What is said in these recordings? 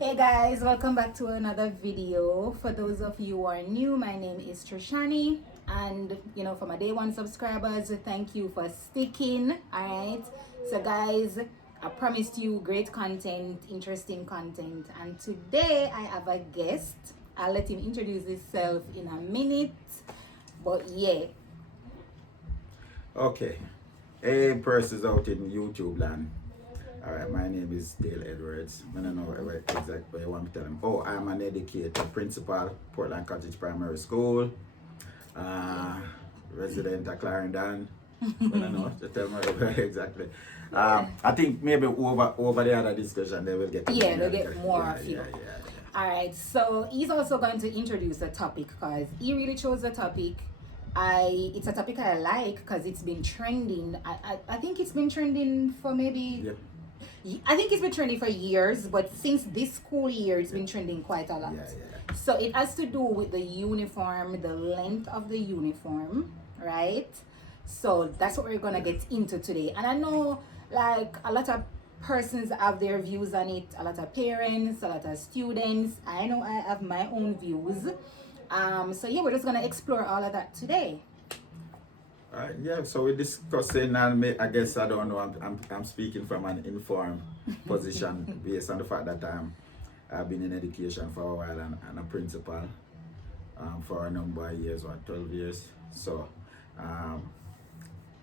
Hey guys, welcome back to another video. For those of you who are new, my name is Trishani, and for my day one subscribers, thank you for sticking. All right, so guys, I promised you great content, interesting content, and today I have a guest. I'll let him introduce himself in a minute, but yeah. Okay. Hey, persons out in YouTube land. Alright, my name is Dale Edwards. I don't know exactly what you want me to tell him. Oh, I'm an educator, principal, Portland Cottage Primary School, resident of Clarendon. I don't know to tell me exactly. I think maybe over the other discussion they will get They'll get more of you. Alright, so he's also going to introduce a topic because he really chose the topic. It's a topic I like because it's been trending. I think it's been trending for maybe I think it's been trending for years, but since this school year it's been trending quite a lot. So it has to do with the uniform, the length of the uniform, right? So that's what we're gonna get into today. And I know like a lot of persons have their views on it, a lot of parents, a lot of students. I know I have my own views. So yeah, we're just gonna explore all of that today. So we're discussing, and I guess I don't know. I'm speaking from an informed position based on the fact that I've been in education for a while and a principal for a number of years, 12 years. So,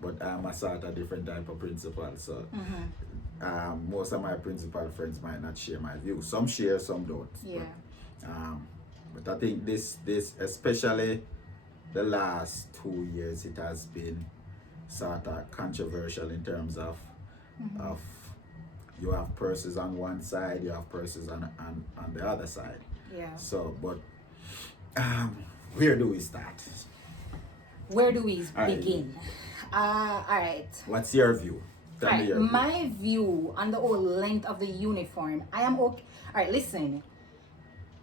but I'm a sort of different type of principal. So, most of my principal friends might not share my view. Some share, some don't. Yeah. But I think this especially the last 2 years, it has been sort of controversial in terms of you have persons on one side, you have persons on the other side. Yeah. So, but where do we start? Where do we begin? All right. What's your view? Tell me your view. My view on the whole length of the uniform. I am okay. All right, listen.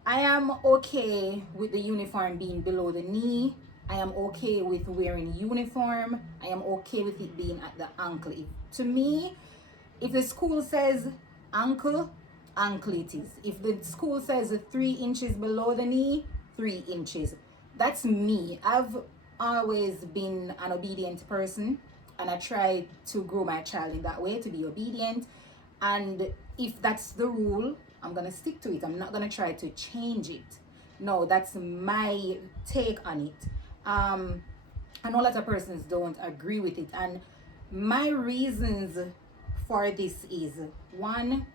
I am okay with the uniform being below the knee. I am okay with wearing uniform. I am okay with it being at the ankle. To me, if the school says ankle, ankle it is. If the school says 3 inches below the knee, 3 inches. That's me. I've always been an obedient person, and I try to grow my child in that way, to be obedient. And if that's the rule, I'm gonna stick to it. I'm not gonna try to change it. No, that's my take on it. I know a lot of persons don't agree with it, and my reasons for this is: one,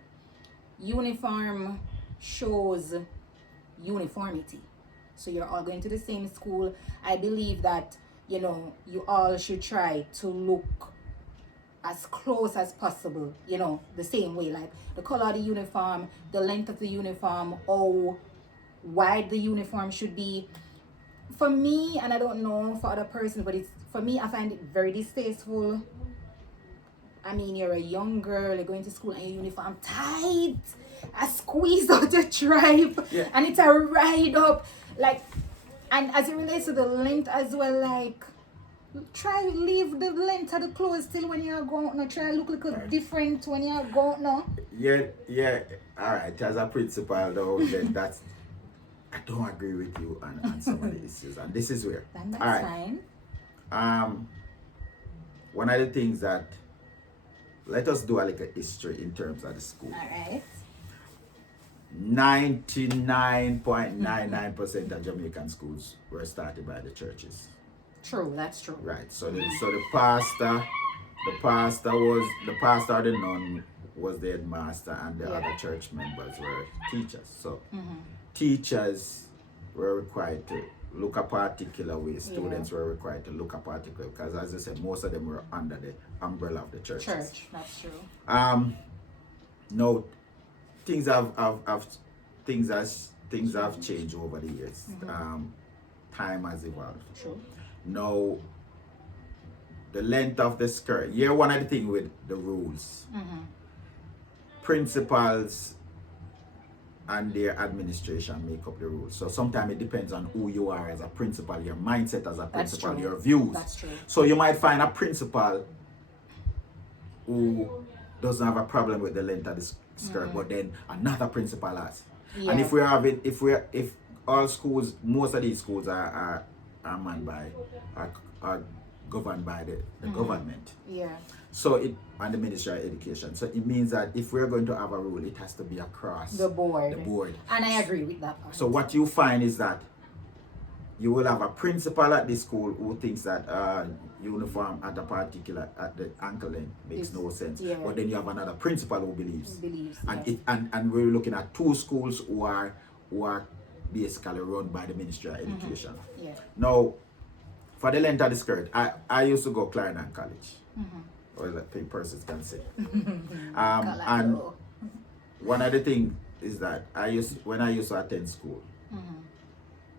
uniform shows uniformity. So you're all going to the same school. I believe that you all should try to look as close as possible, the same way, like the color of the uniform, the length of the uniform, how wide the uniform should be. For me, and I don't know for other persons, but for me, I find it very distasteful. I mean, you're a young girl, you're going to school and your uniform tight, a squeeze out the tripe, and it's a ride up, like, and as it relates to the length as well, like, try leave the length of the clothes till when you're going out. Try look different when you're going out. Yeah. All right. As a principal, though, then that's I don't agree with you on some of the issues, and this is where. That's all right. Fine. One of the things that let us do a little history in terms of the school. All right. 99.99% of Jamaican schools were started by the churches. True, that's true. Right. So the pastor or the nun was the headmaster, and the other church members were teachers. So teachers were required to look a particular way. Students were required to look a particular way, because, as I said, most of them were under the umbrella of the churches. That's true. No, things have changed over the years. Time has evolved. True. Now, the length of the skirt. One of the things with the rules. Principals and their administration make up the rules. So sometimes it depends on who you are as a principal, your mindset as a principal, your views. That's true. So you might find a principal who doesn't have a problem with the length of skirt, but then another principal has. Yeah. And if all schools, most of these schools are manned by, are governed by the government. Yeah. So and the Ministry of Education. So it means that if we're going to have a rule, it has to be across The board. The board. And I agree with that part. So what you find is that you will have a principal at the school who thinks that uniform at the ankle length makes no sense. Yeah. But then you have another principal who believes. And yes. and we're looking at two schools who are basically run by the Ministry of Education. Yeah. Now, for the length of the skirt, I used to go Clarendon College. Or like persons can say. And one of the things is that when I used to attend school,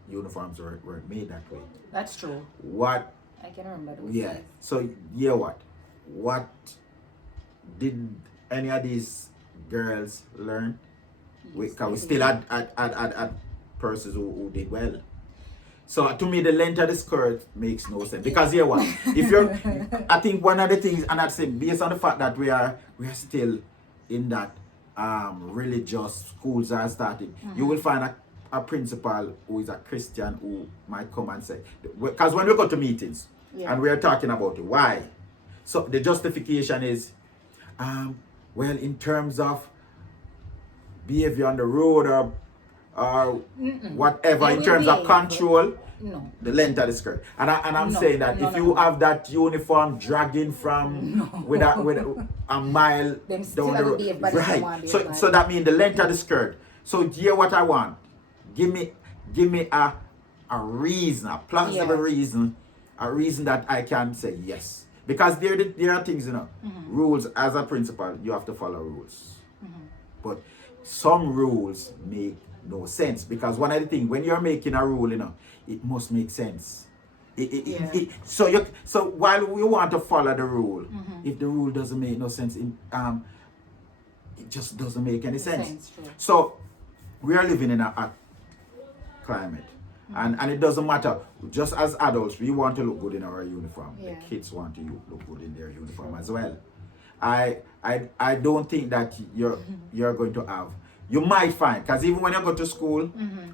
uniforms weren't made that way. That's true. What? I can remember those Yeah. days. So what did any of these girls learn? Because we still had persons who did well. So to me, the length of the skirt makes no sense. Because if you're, I think one of the things, and I'd say based on the fact that we are still in that religious schools are starting, you will find a principal who is a Christian who might come and say, because when we go to meetings and we're talking about it, why? So the justification is, well, in terms of behavior on the road or whatever, in terms of control, the length of the skirt. And I'm saying that if you have that uniform dragging from with a mile down the road, right? So that means the length of the skirt. So here what I want, give me a reason, a plausible reason, a reason that I can say yes. Because there are things, rules as a principal, you have to follow rules. But some rules make no sense, because one of the things when you're making a rule, it must make sense. So while we want to follow the rule, if the rule doesn't make no sense, it just doesn't make any sense. So we are living in a climate, and it doesn't matter. Just as adults, we want to look good in our uniform. The kids want to look good in their uniform as well. I don't think that you're going to have. You might find, because even when you go to school,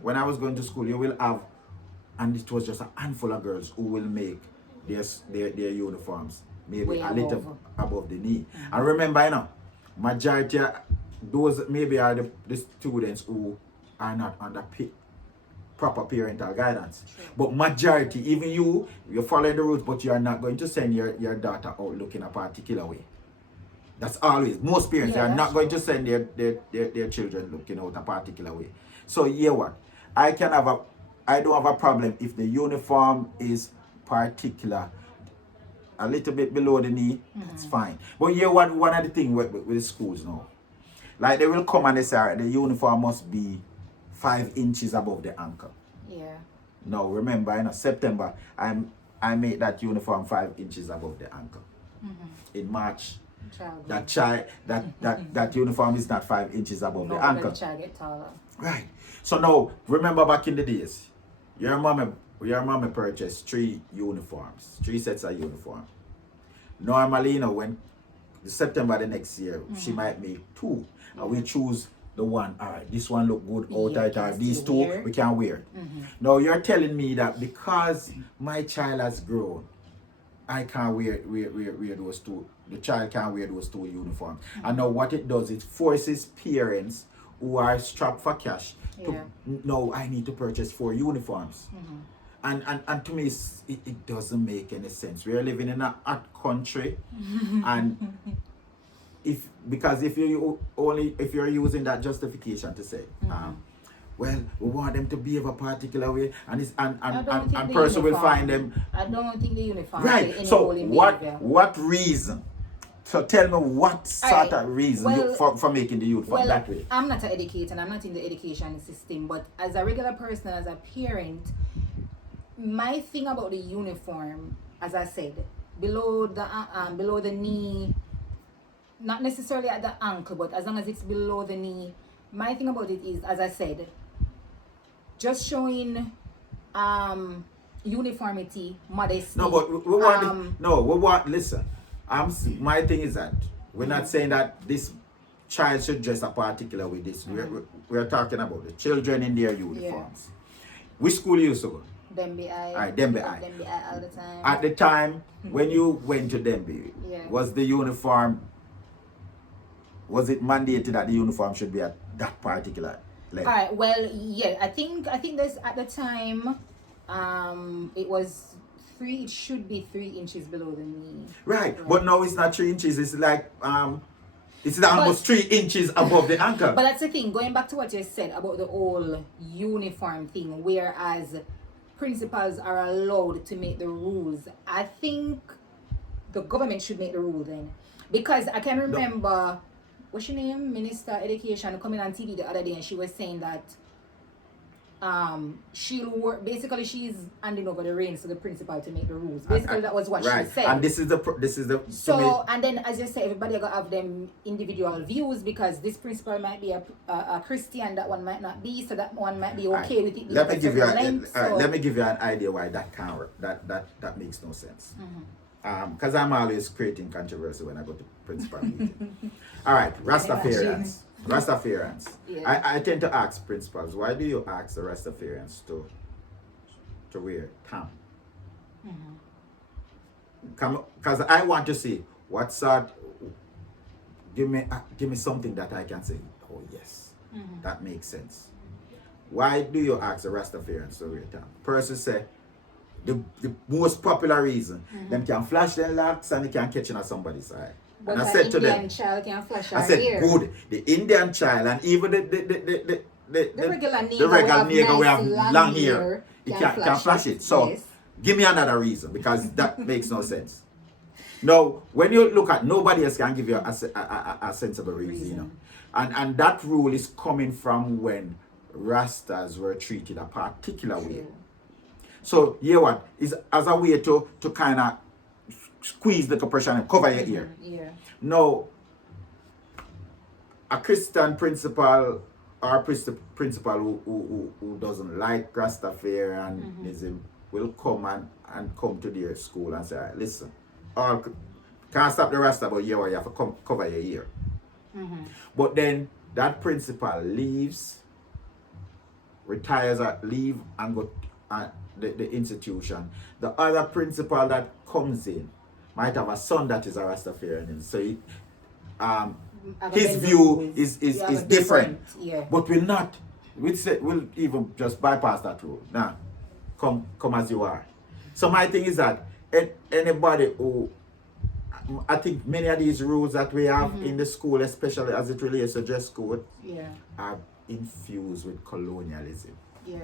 when I was going to school, you will have, and it was just a handful of girls who will make their uniforms maybe a little above the knee. And remember, majority of those maybe are the students who are not under proper parental guidance. But majority, even you're following the rules, but you are not going to send your daughter out looking a particular way. That's always, most parents are not going to send their children looking out a particular way. So I don't have a problem if the uniform is particular, a little bit below the knee, that's fine. But one of the things with the schools now, like they will come and they say, the uniform must be 5 inches above the ankle. Yeah. Now remember, in September, I made that uniform 5 inches above the ankle. In March, that uniform is not 5 inches above the ankle. The child get taller. Right. So now, remember back in the days, your mama purchased 3 sets of uniform. Normally, when September the next year, she might make 2. And we choose the one, all right, this one look good, or these 2 we can wear. Now you're telling me that because my child has grown, I can't wear those 2. The child can't wear those 2 uniforms. And now what it does, it forces parents who are strapped for cash to, no, I need to purchase 4 uniforms. And to me, it doesn't make any sense. We are living in a hot country, and if you're using that justification to say, well, we want them to behave a particular way, and person will find them. I don't think the uniform. Right. So what reason? So tell me what sort of reason for making the uniform that way. I'm not an educator, and I'm not in the education system, but as a regular person, as a parent, my thing about the uniform, as I said, below the knee, not necessarily at the ankle, but as long as it's below the knee, my thing about it is, as I said, just showing uniformity, modesty. No, but listen. My thing is that we're not saying that this child should dress a particular way. This we're talking about the children in their uniforms. Which school you used to go? Denby I. Alright, Denby I. I. Denby I all the time. At the time when you went to Denby, was the uniform, was it mandated that the uniform should be at that particular length? Alright, well, yeah, I think this at the time, it was it should be 3 inches below the knee. Right, but now it's not 3 inches. It's like it's almost 3 inches above the ankle. But that's the thing. Going back to what you said about the whole uniform thing, whereas principals are allowed to make the rules, I think the government should make the rule then, because I can remember what's your name, Minister Education, coming on TV the other day, and she was saying that she'll work, basically she's handing over the reins to the principal to make the rules. Basically that was what she said. And this is the so, and then as you say, everybody got to have them individual views, because this principal might be a Christian, that one might not be, so that one might be okay with it. Let me give you let me give you an idea why that can't work. That makes no sense. Because I'm always creating controversy when I go to principal meeting. All right, Rastafarians. Yeah. I tend to ask principals, why do you ask the Rastafarians to wear tam? Because I want to see what sort. Give me something that I can say, oh yes, that makes sense. Why do you ask the Rastafarians to wear tam? Person say the most popular reason, them can flash their locks and they can catch in somebody's eye. But and I said to them, Indian child can flash I said, hair. good. The Indian child and even the regular nigger we have long hair, he can flash it. So give me another reason, because that makes no sense. Now, when you look at, nobody else can give you a sensible reason, you know. And that rule is coming from when Rastas were treated a particular way. So, you know what? Is as a way to kind of squeeze the compression and cover your ear. Yeah. Now, a Christian principal or a principal who doesn't like Rastafarianism will come and come to their school and say, all right, listen, can't stop the Rasta, but you have to cover your ear. But then that principal leaves, retires, leave and go the institution. The other principal that comes in might have a son that is a Rastafarian, so his view is different. Yeah. But we'll even just bypass that rule. Now, come as you are. So my thing is that anybody who, I think many of these rules that we have in the school, especially as it relates to dress code, are infused with colonialism. Yeah.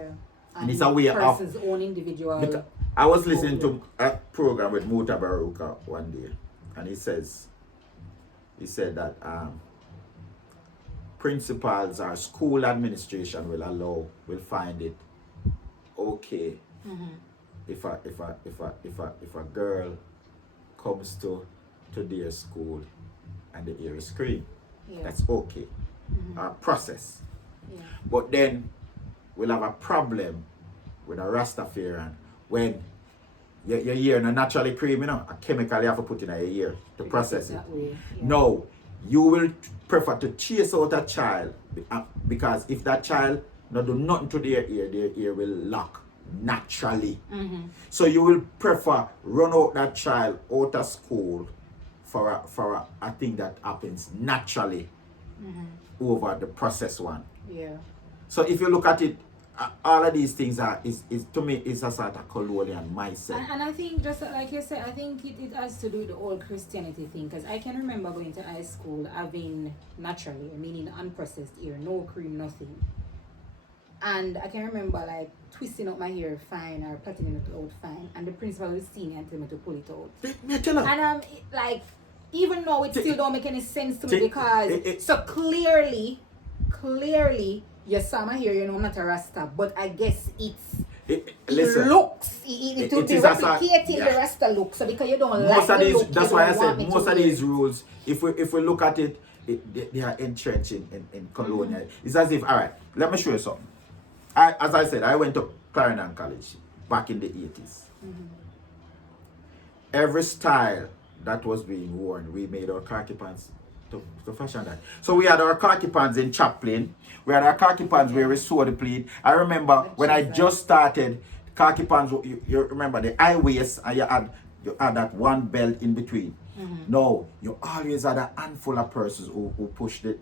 And it's a way of person's own individual. I was listening to a program with Muta Baruka one day, and he said that principals or school administration will find it okay if a girl comes to their school and the ear is scream. That's okay. Process. But then we'll have a problem with a Rastafarian when your ear not naturally cream, you know, a chemical you have to put in your ear to process it. No, you will prefer to chase out a child because if that child not do nothing to their ear will lock naturally. So you will prefer run out that child out of school for a thing that happens naturally over the process one. Yeah. So if you look at it, all of these things is to me is a sort of colonial mindset. And I think, just like you said, I think it has to do with the whole Christianity thing, because I can remember going to high school having naturally, meaning unprocessed ear, no cream, nothing. And I can remember like twisting up my hair fine or plaiting it out fine, and the principal was seeing me and telling me to pull it out. And like, even though it still don't make any sense to me, because so clearly you saw my hair, you know I'm not a Rasta, but I guess it looks, it will be replicating the Rasta look. So because you don't like the look, that's why I said most of these rules, if we look at it, they are entrenched in colonial. It's as if, all right, let me show you something. As I said, I went to Clarendon College back in the 80s. Every style that was being worn, we made our khaki pants to fashion that. So we had our khaki pants in Chaplin. We had our khaki pants where we sew the pleat. I remember when I just started, khaki pants, you remember the high waist and you had that one belt in between. No, you always had a handful of persons who push the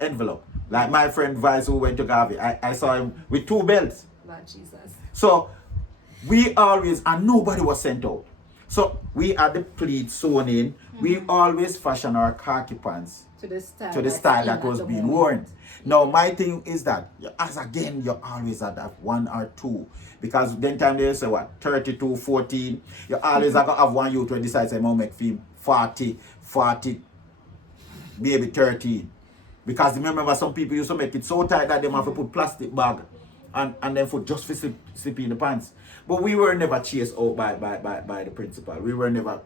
envelope. Like my friend Vice who went to Gavi, I saw him with 2 belts. Lord Jesus. So we always, and nobody was sent out. So we had the pleat sewn in. We always fashion our khaki pants To the style that was being worn. Now my thing is that, as again, you always had that 1 or 2. Because then time they say what, 32, 14. You always have one youth when decides say, "Mom make film 40, maybe 13." Because remember some people used to make it so tight that they have to put plastic bag and then for just for slip in the pants. But we were never chased out by the principal. We were never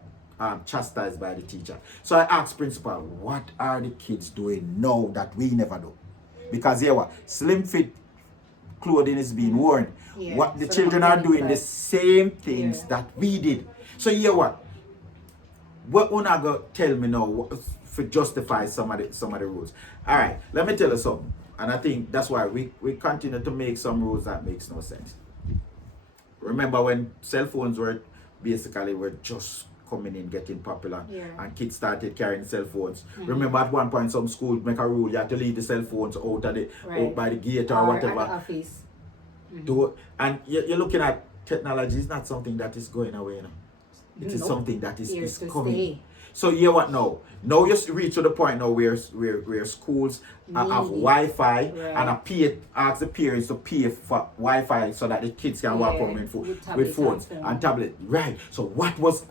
chastised by the teacher. So I asked principal, what are the kids doing now that we never do? Because here what, slim fit clothing is being worn. Yeah, What the so children are doing the same things that we did. So here what una go tell me now for justify some of the rules. Alright, let me tell you something. And I think that's why we continue to make some rules that makes no sense. Remember when cell phones were just coming in, getting popular, and kids started carrying cell phones. Remember at one point some schools make a rule you have to leave the cell phones out by the gate or whatever. At the office. And you're looking at technology is not something that is going away, you know. It is something that is coming. Stay. So you what now? Now you reach to the point now where schools have Wi-Fi and ask the parents to pay for Wi-Fi so that the kids can walk home with phones and tablet. Right. So what was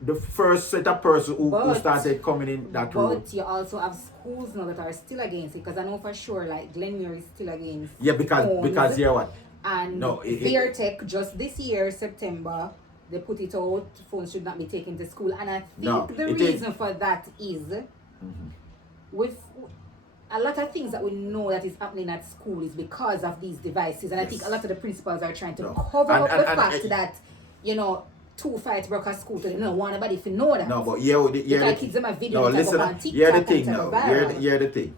the first set of persons who started coming in that room? But you also have schools now that are still against it, because I know for sure like Glenmuir is still against. Yeah, because you know what? And Fairtech just this year, September, they put it out, phones should not be taken to school. And I think the reason for that is with a lot of things that we know that is happening at school is because of these devices. And I think a lot of the principals are trying to cover up the fact that, you know, 2 fights broke at school. They don't want anybody to know that. No, but kids them a video on TikTok. Here's the thing.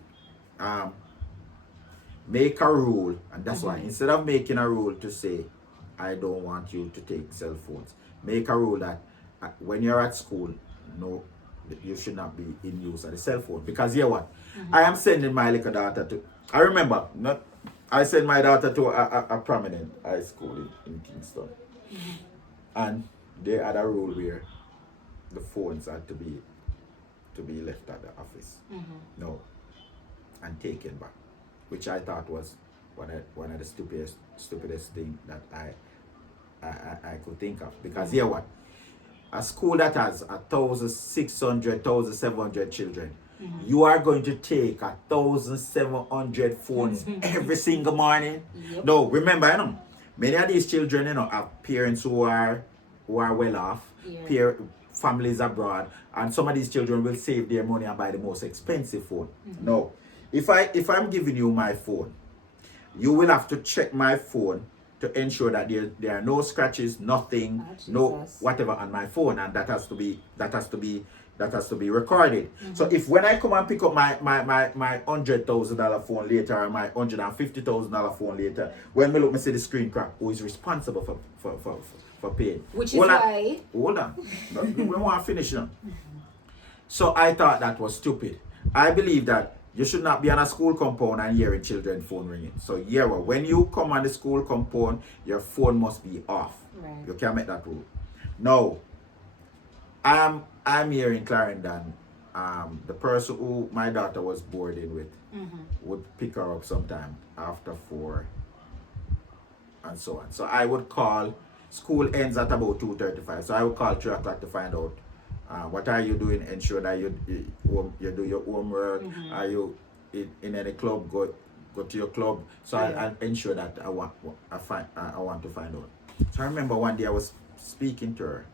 Make a rule, and that's why instead of making a rule to say I don't want you to take cell phones, make a rule that when you're at school, no, you should not be in use of the cell phone. Because you know what? I am sending my little daughter to, I remember, I sent my daughter to a prominent high school in Kingston. And they had a rule where the phones had to be left at the office. No, and taken back. Which I thought was one of the stupidest thing that I could think of. Because here what? A school that has 1,600, 1,700 children, you are going to take 1,700 phones every single morning. No, remember, you know, many of these children, you know, have parents who are well off, families abroad, and some of these children will save their money and buy the most expensive phone. No. If I'm giving you my phone, you will have to check my phone to ensure that there are no scratches, nothing, no whatever on my phone, and that has to be recorded. So if when I come and pick up my $100,000 phone later or my $150,000 phone later, when me look me see the screen crack, who is responsible for paying? Which is why. Hold on. We want to finish now. So I thought that was stupid. I believe that you should not be on a school compound and hearing children's phone ringing. So when you come on the school compound, your phone must be off. Right. You can't make that rule. Now, I'm here in Clarendon. The person who my daughter was boarding with would pick her up sometime after 4 and so on. So I would call. School ends at about 2:35. So I would call 3 o'clock to find out what are you doing, ensure that you do your homework. Are you in any club, go to your club. So I'll ensure that I want to find out. So I remember one day I was speaking to her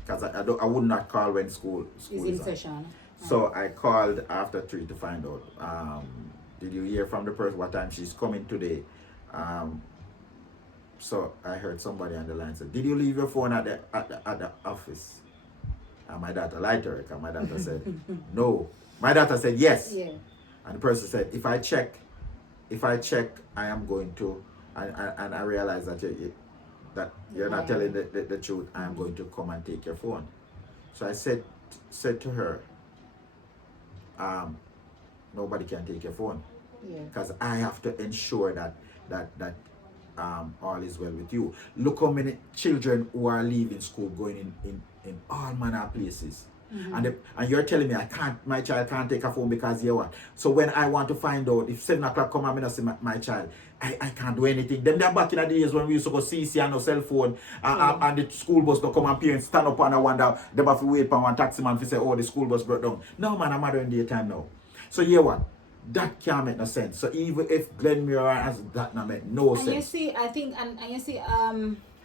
because I would not call when school is in session. So I called after 3 to find out, did you hear from the person what time she's coming today? So I heard somebody on the line say, did you leave your phone at the office? And my daughter lied to her, because my daughter said, no. My daughter said yes. Yeah. And the person said, if I check, I am going to, and I realize that you're not telling the truth, I am going to come and take your phone. So I said to her, nobody can take your phone. Yeah. Because I have to ensure that all is well with you. Look how many children who are leaving school going in all manner of places. And you're telling me my child can't take a phone because you what? So when I want to find out if 7 o'clock come and I not see my child, I can't do anything. Them they're back in the days when we used to go CC and no cell phone and the school bus go come and parents stand up and I wonder them have to wait for one taxi man to say, oh, the school bus broke down. No man, I'm modern daytime now. So you what? That can't make no sense. So even if Glen Muir has that not make no sense. And you see, I think, and you see,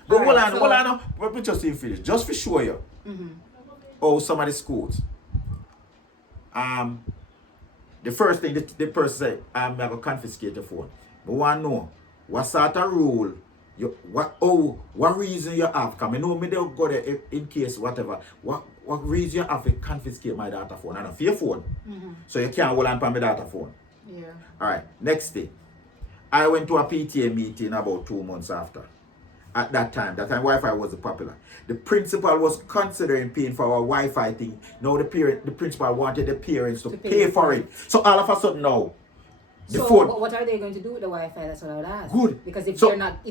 but hold on, but just see finish. Just for sure you. Oh, some of the schools. The first thing the person say, I'm gonna confiscate your phone. But want to know what sort of rule what reason you have? Because I know me don't go there in case whatever. What reason you have to confiscate my data phone? And for your phone. So you can't hold on to my data phone. Yeah. Alright, next day. I went to a PTA meeting about 2 months after. At that time Wi-Fi wasn't popular. The principal was considering paying for our Wi-Fi thing. Now the principal wanted the parents to pay for it. So all of a sudden now, what are they going to do with the Wi-Fi? That's what I would ask. Good. Because if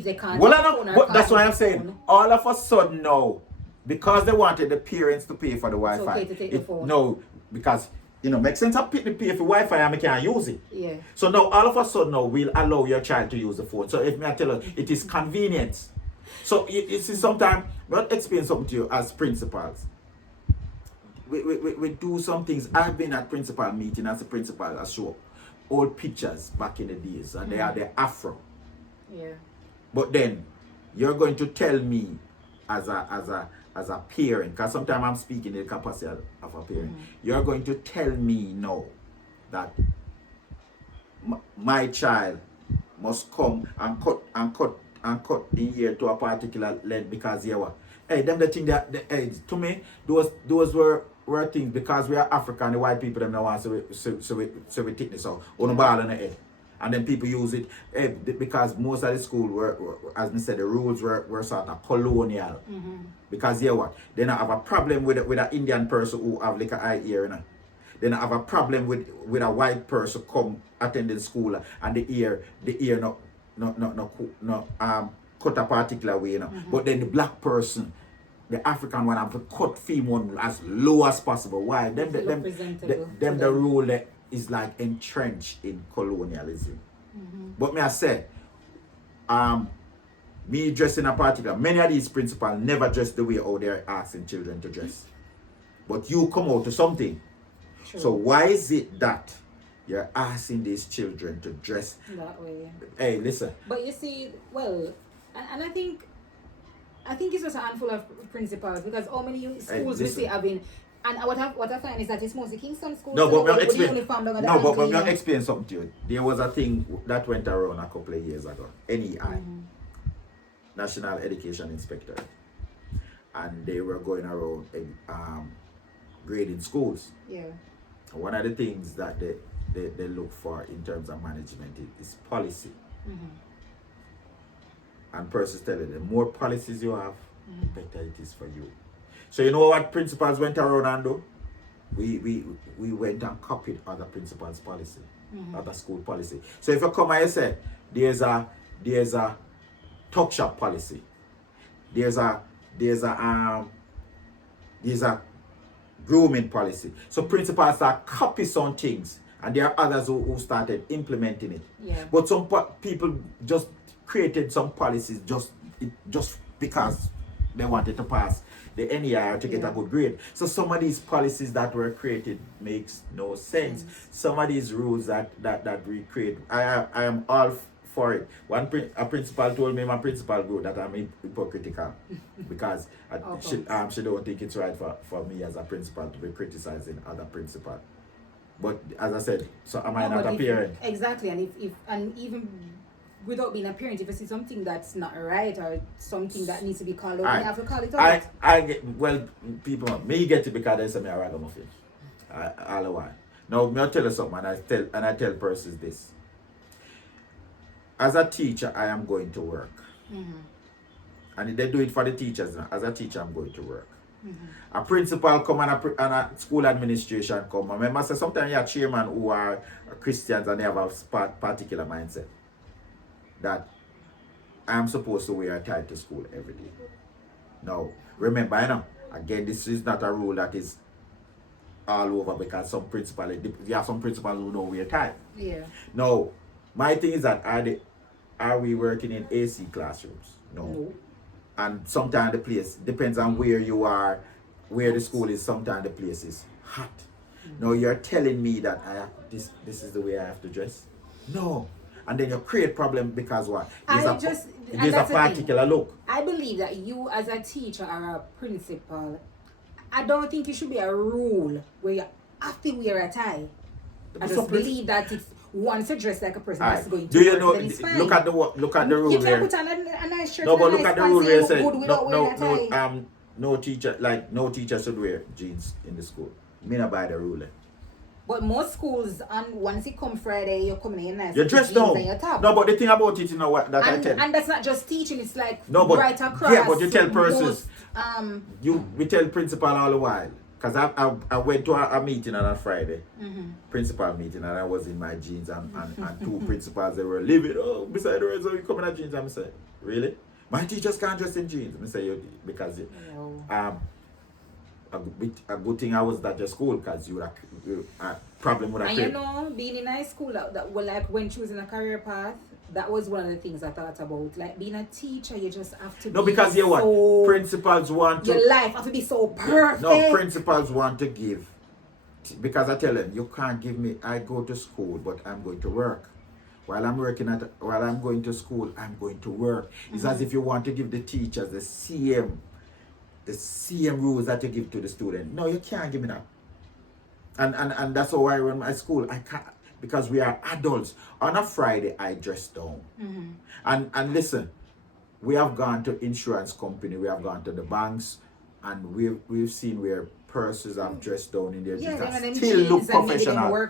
they can't. But that's why I'm saying. All of a sudden now, because they wanted the parents to pay for the Wi-Fi. It's okay to take the phone. No, because makes sense. I pay for Wi-Fi and I can't use it. Yeah. So now all of a sudden now we'll allow your child to use the phone. So if I tell you, it is convenience. So you see, sometimes we'll explain something to you as principals. We do some things. I've been at principal meeting as a principal. I show old pictures back in the days, and they are the afro. Yeah. But then you're going to tell me as a parent, because sometimes I'm speaking in the capacity of a parent. You're going to tell me now that my child must come and cut in here to a particular length because you what? Hey, them the thing that to me those were things because we are African, the white people them now want so we take this out on the ball on the head. And then people use it because most of the school were as I said, the rules were sort of colonial. Because you what? They not have a problem with an Indian person who have like an eye ear, you know? They not have a problem with a white person come attending school and the ear no cut a particular way, you know. But then the black person, the African one, have to cut film one as low as possible. Why? Them the rule that is like entrenched in colonialism. But me I say, me dressing a particular, many of these principals never dress the way how they're asking children to dress. But you come out to something. True. So why is it that you're asking these children to dress that way? Hey, listen. But you see, well, and I think it's just a handful of principals because how many schools we see have been. And what I find is that it's mostly Kingston schools. No, but we'll we'll explain something to you. There was a thing that went around a couple of years ago. NEI, National Education Inspector, and they were going around grading schools. Yeah. One of the things that they look for in terms of management is policy. And persons telling them, the more policies you have, the better it is for you. So you know what principals went around and do? We went and copied other principals' policy, other school policy. So if you come and you say there's a tuck shop policy, there's a grooming policy. So principals start copy some things, and there are others who started implementing it. Yeah. But some people just created some policies just because they wanted to pass the NEI to get a good grade. So some of these policies that were created makes no sense. Some of these rules that we create, I am all for it. A principal told me, my principal group, that I'm hypocritical because she don't think it's right for me as a principal to be criticizing other principal. But as I said, so am I not a parent? Exactly, and if even without being a parent, if you see something that's not right or something that needs to be called out, I, you have to call it out. I get, well, people, me get it because they say me a ragamuffin. All the while. Now, me I tell you something, and I tell persons this. As a teacher, I am going to work. And if they do it for the teachers now, as a teacher, I'm going to work. A principal come and a school administration come. I remember say sometimes you have chairman who are Christians and they have a particular mindset that I am supposed to wear a tie to school every day. Now, remember, again, this is not a rule that is all over because you have some principals who don't wear tie. Yeah. Now, my thing is that are we working in AC classrooms? No. And sometimes the place depends on where you are, where the school is. Sometimes the place is hot. Now you're telling me that this is the way I have to dress? No. And then you create problem because what? There's a particular look. I believe that you as a teacher or a principal, I don't think it should be a rule where you have to wear a tie. I just believe that it's once you dress like a person that's going to do you work, know? then it's fine. Look at the rule You there. can put on a nice shirt. No, but and a look nice at the rule pants, where it look says good without wearing a tie. no teacher should wear jeans in the school. Me not by the rule. But most schools, and once it come Friday, you're coming in nice. You're dressed down. No, but the thing about it, you know what that I tell. And that's not just teaching; it's like right across. Yeah, but you tell persons. Most, we tell principal all the while. Because I went to a meeting on a Friday, principal meeting, and I was in my jeans and two principals, they were leaving. Oh, beside the road, so you come in a jeans. I'm saying, really? My teachers can't dress in jeans. I say, because a good thing I was at your school because you a problem with a and you know, being in high school, that well, like when choosing a career path, that was one of the things I thought about. Like being a teacher, you just have to because you what? Principals want to... Your life have to be so perfect. No, principals want to give. Because I tell them, you can't give me... I go to school, but I'm going to work. While I'm going to school, I'm going to work. It's as if you want to give the teachers the same rules that you give to the student. No, you can't give me that. And that's how I run my school. I can't... Because we are adults. On a Friday, I dress down. And listen, we have gone to insurance company, we have gone to the banks, and we've seen where purses have dressed down in their jeans and still look professional.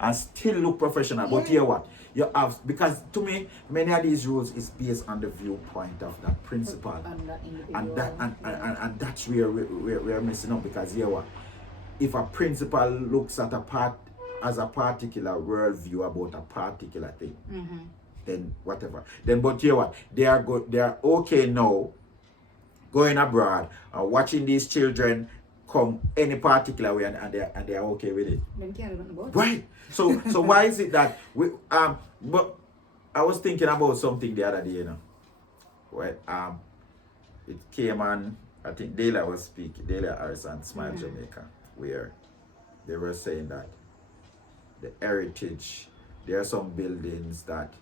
And still look professional. But hear what? You have, because to me, many of these rules is based on the viewpoint of that principal. And that's where we're messing up. Because hear what? If a principal looks at as a particular worldview about a particular thing, then whatever. Then, but hear what? They are okay now, going abroad, watching these children come any particular way, and they are okay with it. Right. So why is it that we but I was thinking about something the other day, you know. Where it came on, I think Dela was speaking, Dela Harris and Smile Jamaica, where they were saying that the heritage, there are some buildings that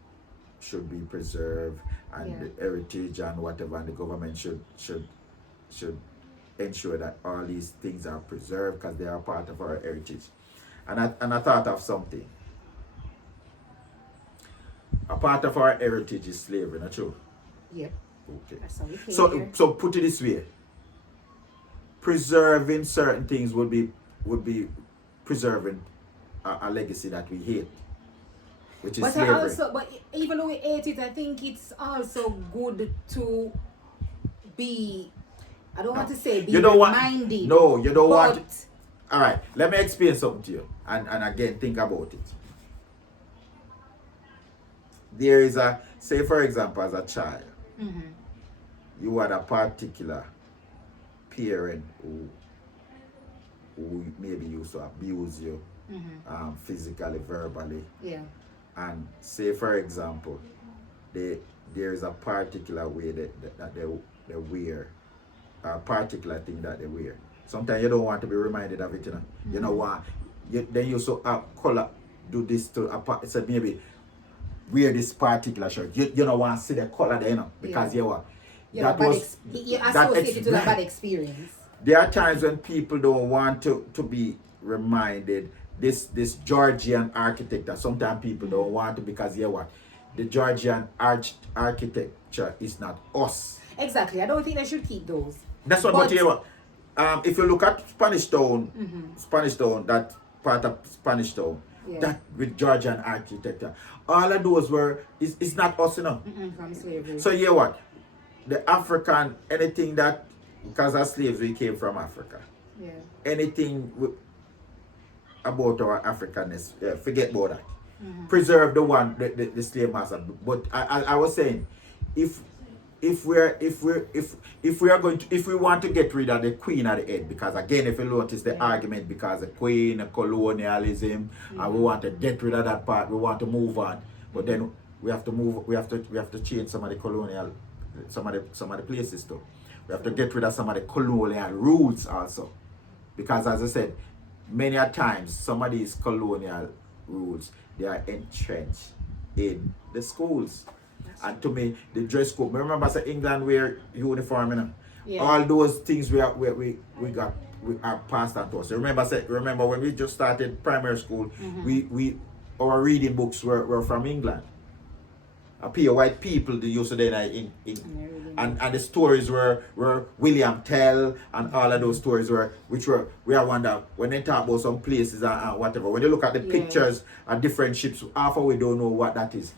should be preserved, and the heritage and whatever, and the government should ensure that all these things are preserved because they are part of our heritage. And I thought of something. A part of our heritage is slavery, not true? Yeah. Okay. So put it this way. Preserving certain things would be preserving a legacy that we hate, which is slavery. But even though we hate it, I think it's also good to be, I don't want to say be reminded. No, you don't want it. All right, let me explain something to you. And again, think about it. There is say for example, as a child, you had a particular parent who maybe used to abuse you, physically, verbally. Yeah. And say for example, there is a particular way that they wear, a particular thing that they wear. Sometimes you don't want to be reminded of it, you know. You know why? Then you so color do this to a part. So maybe wear this particular shirt. You don't want to see the color there, you know, because you associate it with a bad experience. There are times when people don't want to be reminded this Georgian architecture. Sometimes people don't want to, because the Georgian architecture is not us. Exactly. I don't think they should keep those. That's what. But you know, if you look at Spanish Town, that part of Spanish Town, that with Georgian architecture, all of those were it's not us, you know. From slavery. So you know what? The African, anything that, because as slaves we came from Africa. Yeah. Anything about our Africanness, forget about that. Preserve the one, the slave master. But I was saying, if we want to get rid of the queen at the head, because again, if you notice the argument, because the queen, colonialism, and we want to get rid of that part, we want to move on. But then we have to change some of the colonial, some of the places too. We have to get rid of some of the colonial roots also, because as I said, many a times some of these colonial rules, they are entrenched in the schools. And to me, the dress code. Remember, say England wear uniform, you know. Yeah. All those things we are passed on to us. Remember when we just started primary school, we our reading books were from England. A pure white people they used to then and the stories were William Tell and all of those stories we are wonder when they talk about some places and whatever. When you look at the pictures of different ships, half of we don't know what that is.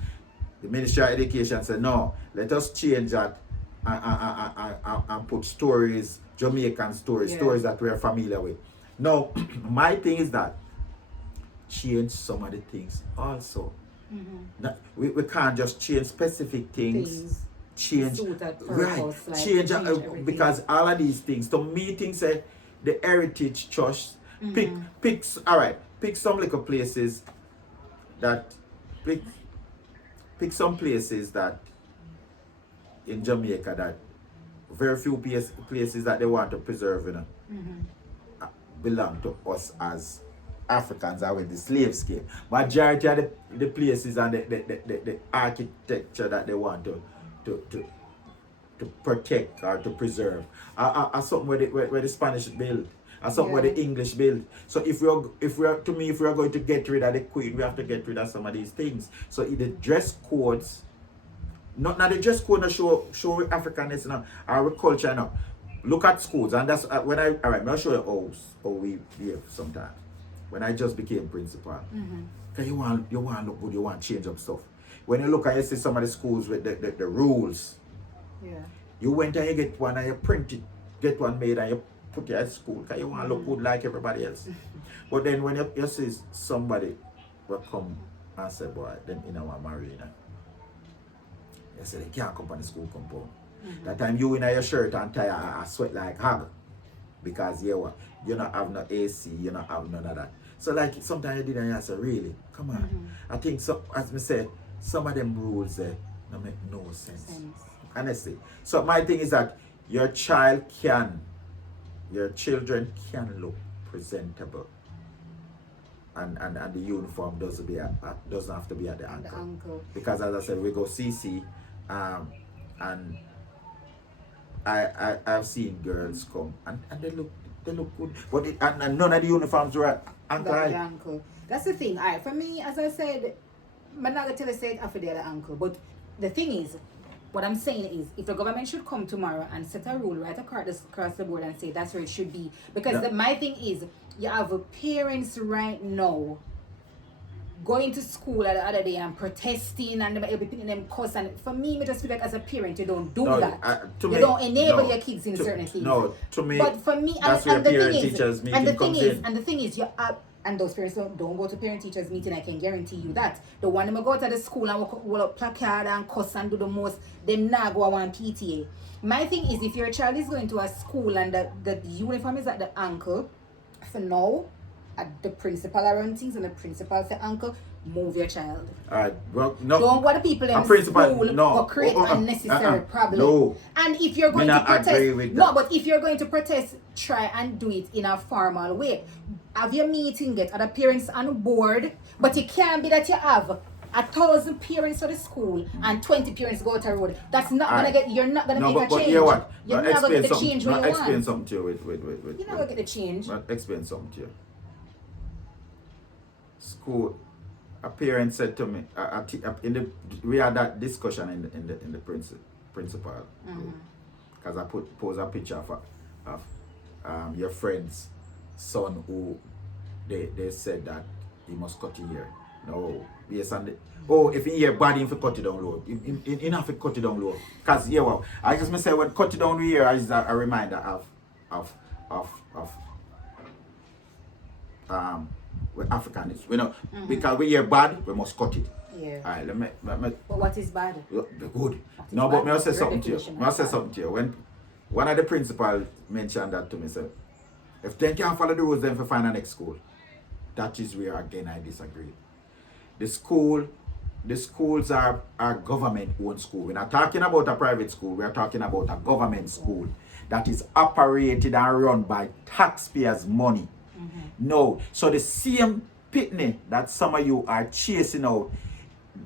The Ministry of Education said, no, let us change that and put stories, Jamaican stories, stories that we're familiar with. Now, my thing is that change some of the things also. We can't just change specific things. Change, purpose, right? Change because all of these things. To me, things say the heritage trust. Pick some little places that pick some places that in Jamaica that very few places that they want to preserve, you know, belong to us as Africans are with the slaves came. Majority of the places and the architecture that they want to protect or to preserve are something where the Spanish build, or something where the English build. So if we are going to get rid of the queen, we have to get rid of some of these things. So the dress codes, not the dress code that show Africanness, you know, our culture, you know. Look at schools, and that's when I'll show you how we behave sometimes. When I just became principal, because you want to look good, you want to change up stuff. When you look and you see some of the schools with the rules, you went and you get one and you print it, get one made and you put it at school because you want to look good like everybody else. But then when you see somebody will come and say, boy, then in our marina, you say they can't come on the school compound. That time you in your shirt and tie I sweat like hog because you not have no AC, you not have none of that. So like sometimes you did and you say, really? Come on. I think so, as I said, some of them rules don't make no sense. Honestly. So my thing is that your children can look presentable. And the uniform doesn't have to be at the ankle. Because as I said, we go CC and I've seen girls come and they look good. But and none of the uniforms were at ankle. That's the thing. Alright, for me, as I said, I'm not going to say it after the other ankle. But the thing is, what I'm saying is, if the government should come tomorrow and set a rule right across the board and say that's where it should be. Because my thing is, you have parents right now going to school the other day and protesting and they'll be putting them cuss. And for me, I just feel like as a parent, you don't do that. You don't enable your kids in certain things. No, to me, but for me, that's where parent-teachers meeting comes in. And the thing is, and those parents don't go to parent-teachers meeting, I can guarantee you that. The one them go to the school and walk up placard and cuss and do the most, them not go on PTA. My thing is, if your child is going to a school and the uniform is at the ankle, for now, at the principal around things and the principal say uncle, move your child. Alright, well, no. Don't go to people in school or create unnecessary problem. No. And if you're going to protest, but if you're going to protest, try and do it in a formal way. Have your meeting, get other parents on board, but it can't be that you have 1,000 parents at the school and 20 parents go to the road. That's not gonna get. You're not gonna make a change. But you know what? You're not gonna get the change when you want. Explain something to you. Wait. You're not gonna get the change. Explain something to you. School, a parent said to me, we had that discussion in the principal, because I pose a picture of your friend's son who they said that he must cut his hair. No, yes, and if he hair bad, he cut it down low. He have to cut it down low. Cause yeah, well, I just say when cut it down here is a reminder of we're Africanists. We know because we hear bad, we must cut it. Yeah. Alright, let me But what is bad? good. No, but may I say something to you? May I say something to you? When one of the principals mentioned that to me, said, if they can't follow the rules, then for find a next school. That is where again I disagree. The schools are government-owned school. We're not talking about a private school. We are talking about a government school that is operated and run by taxpayers' money. No, so the same pitney that some of you are chasing out,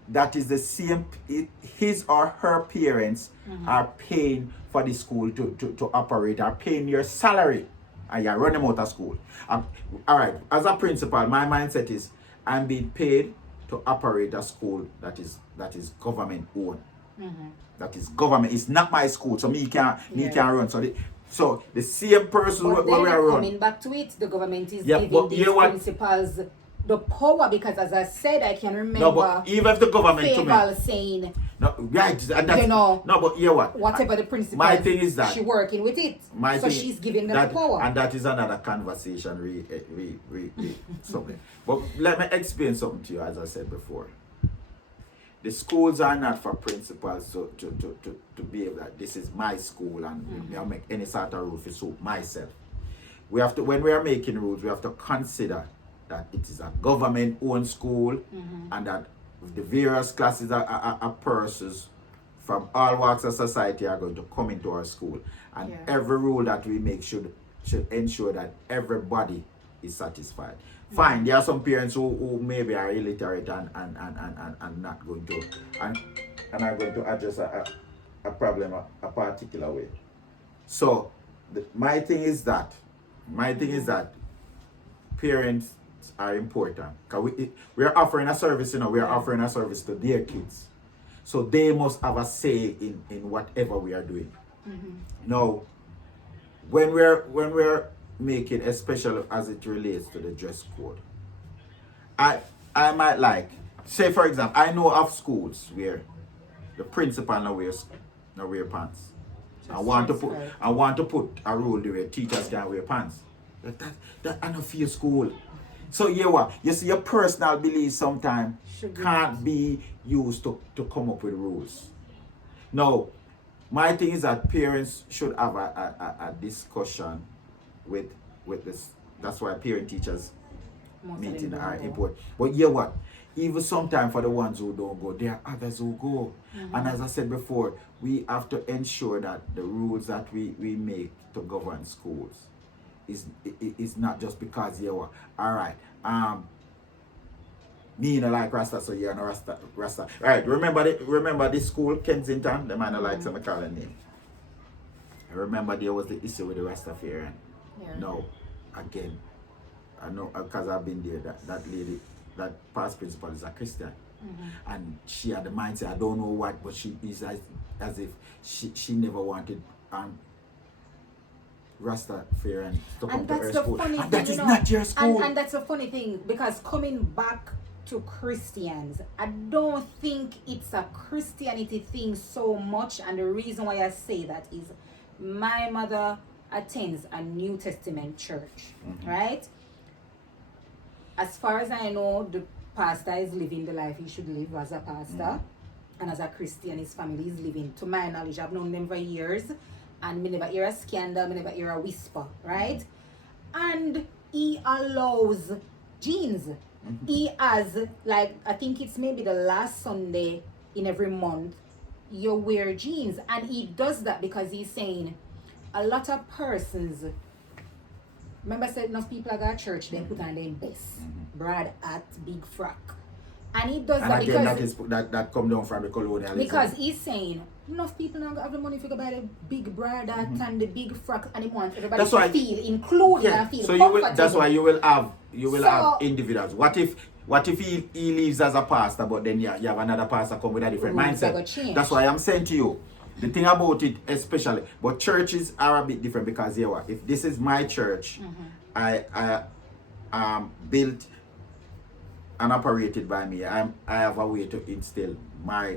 that is the same. His or her parents are paying for the school to operate, are paying your salary, and you're running out of school. All right, as a principal, my mindset is I'm being paid to operate a school that is government owned. That is government. It's not my school, so me can't run. So the same person but where we are running. Coming back to it, the government is Yeah, giving but these you know what? principals the power, because as I said, I can remember No, but even if the government to Fable me, saying, no, right, and that's, you know, no, but you know what? whatever the principal, my thing is that she working with it, so she's giving them the power. and that is another conversation, something. But let me explain something to you, as I said before. The schools are not for principals to be able that this is my school and I'll make any sort of rule to suit myself. We have to, when we are making rules, we have to consider that it is a government-owned school and that the various classes are persons from all walks of society are going to come into our school. And every rule that we make should ensure that everybody is satisfied. Fine, there are some parents who maybe are illiterate and not going to and are going to address a problem a particular way. So my thing is that parents are important, because we are offering a service, we are offering a service to their kids, so they must have a say in whatever we are doing. Now, when we're making, especially as it relates to the dress code, I might like, say for example, I know of schools where the principal no wear pants. I want to put a rule where teachers can wear pants. That I don't feel school. So you see your personal beliefs sometimes can't be used to come up with rules. Now, my thing is that parents should have a discussion with this. That's why parent teachers meeting are important. But even sometimes for the ones who don't go, there are others who go. And as I said before, we have to ensure that the rules that we make to govern schools is not just because all right, me no like Rasta, so you're no Rasta. Right, remember this school, Kensington, the man I like some call name. I remember there was the issue with the Rastafarian. No, again, I know because I've been there, that lady, that past principal is a Christian. And she had the mindset, I don't know what, but she is as if she never wanted Rastafarian to come to her school. And that is not your school. And that's a funny thing, because coming back to Christians, I don't think it's a Christianity thing so much. And the reason why I say that is my mother attends a New Testament church, right? As far as I know, the pastor is living the life he should live as a pastor, and as a Christian, his family is living. To my knowledge, I've known them for years, and me never hear a scandal, me never hear a whisper, right? And he allows jeans. He has, like, I think it's maybe the last Sunday in every month, you wear jeans. And he does that because he's saying a lot of persons, remember I said enough people at that church, they put on their best, broad hat, big frock. And he does that again, because that come down from the colonialism. Because he's saying enough people don't have the money to buy the big broad hat and the big frock, and he wants everybody to feel included and feel comfortable. That's why you will have individuals. What if What if he leaves as a pastor, but then you have another pastor come with a different Rules are mindset? gonna change. That's why I'm saying to you, the thing about it especially, but churches are a bit different because you know what? If this is my church, I built and operated by me. I have a way to instill my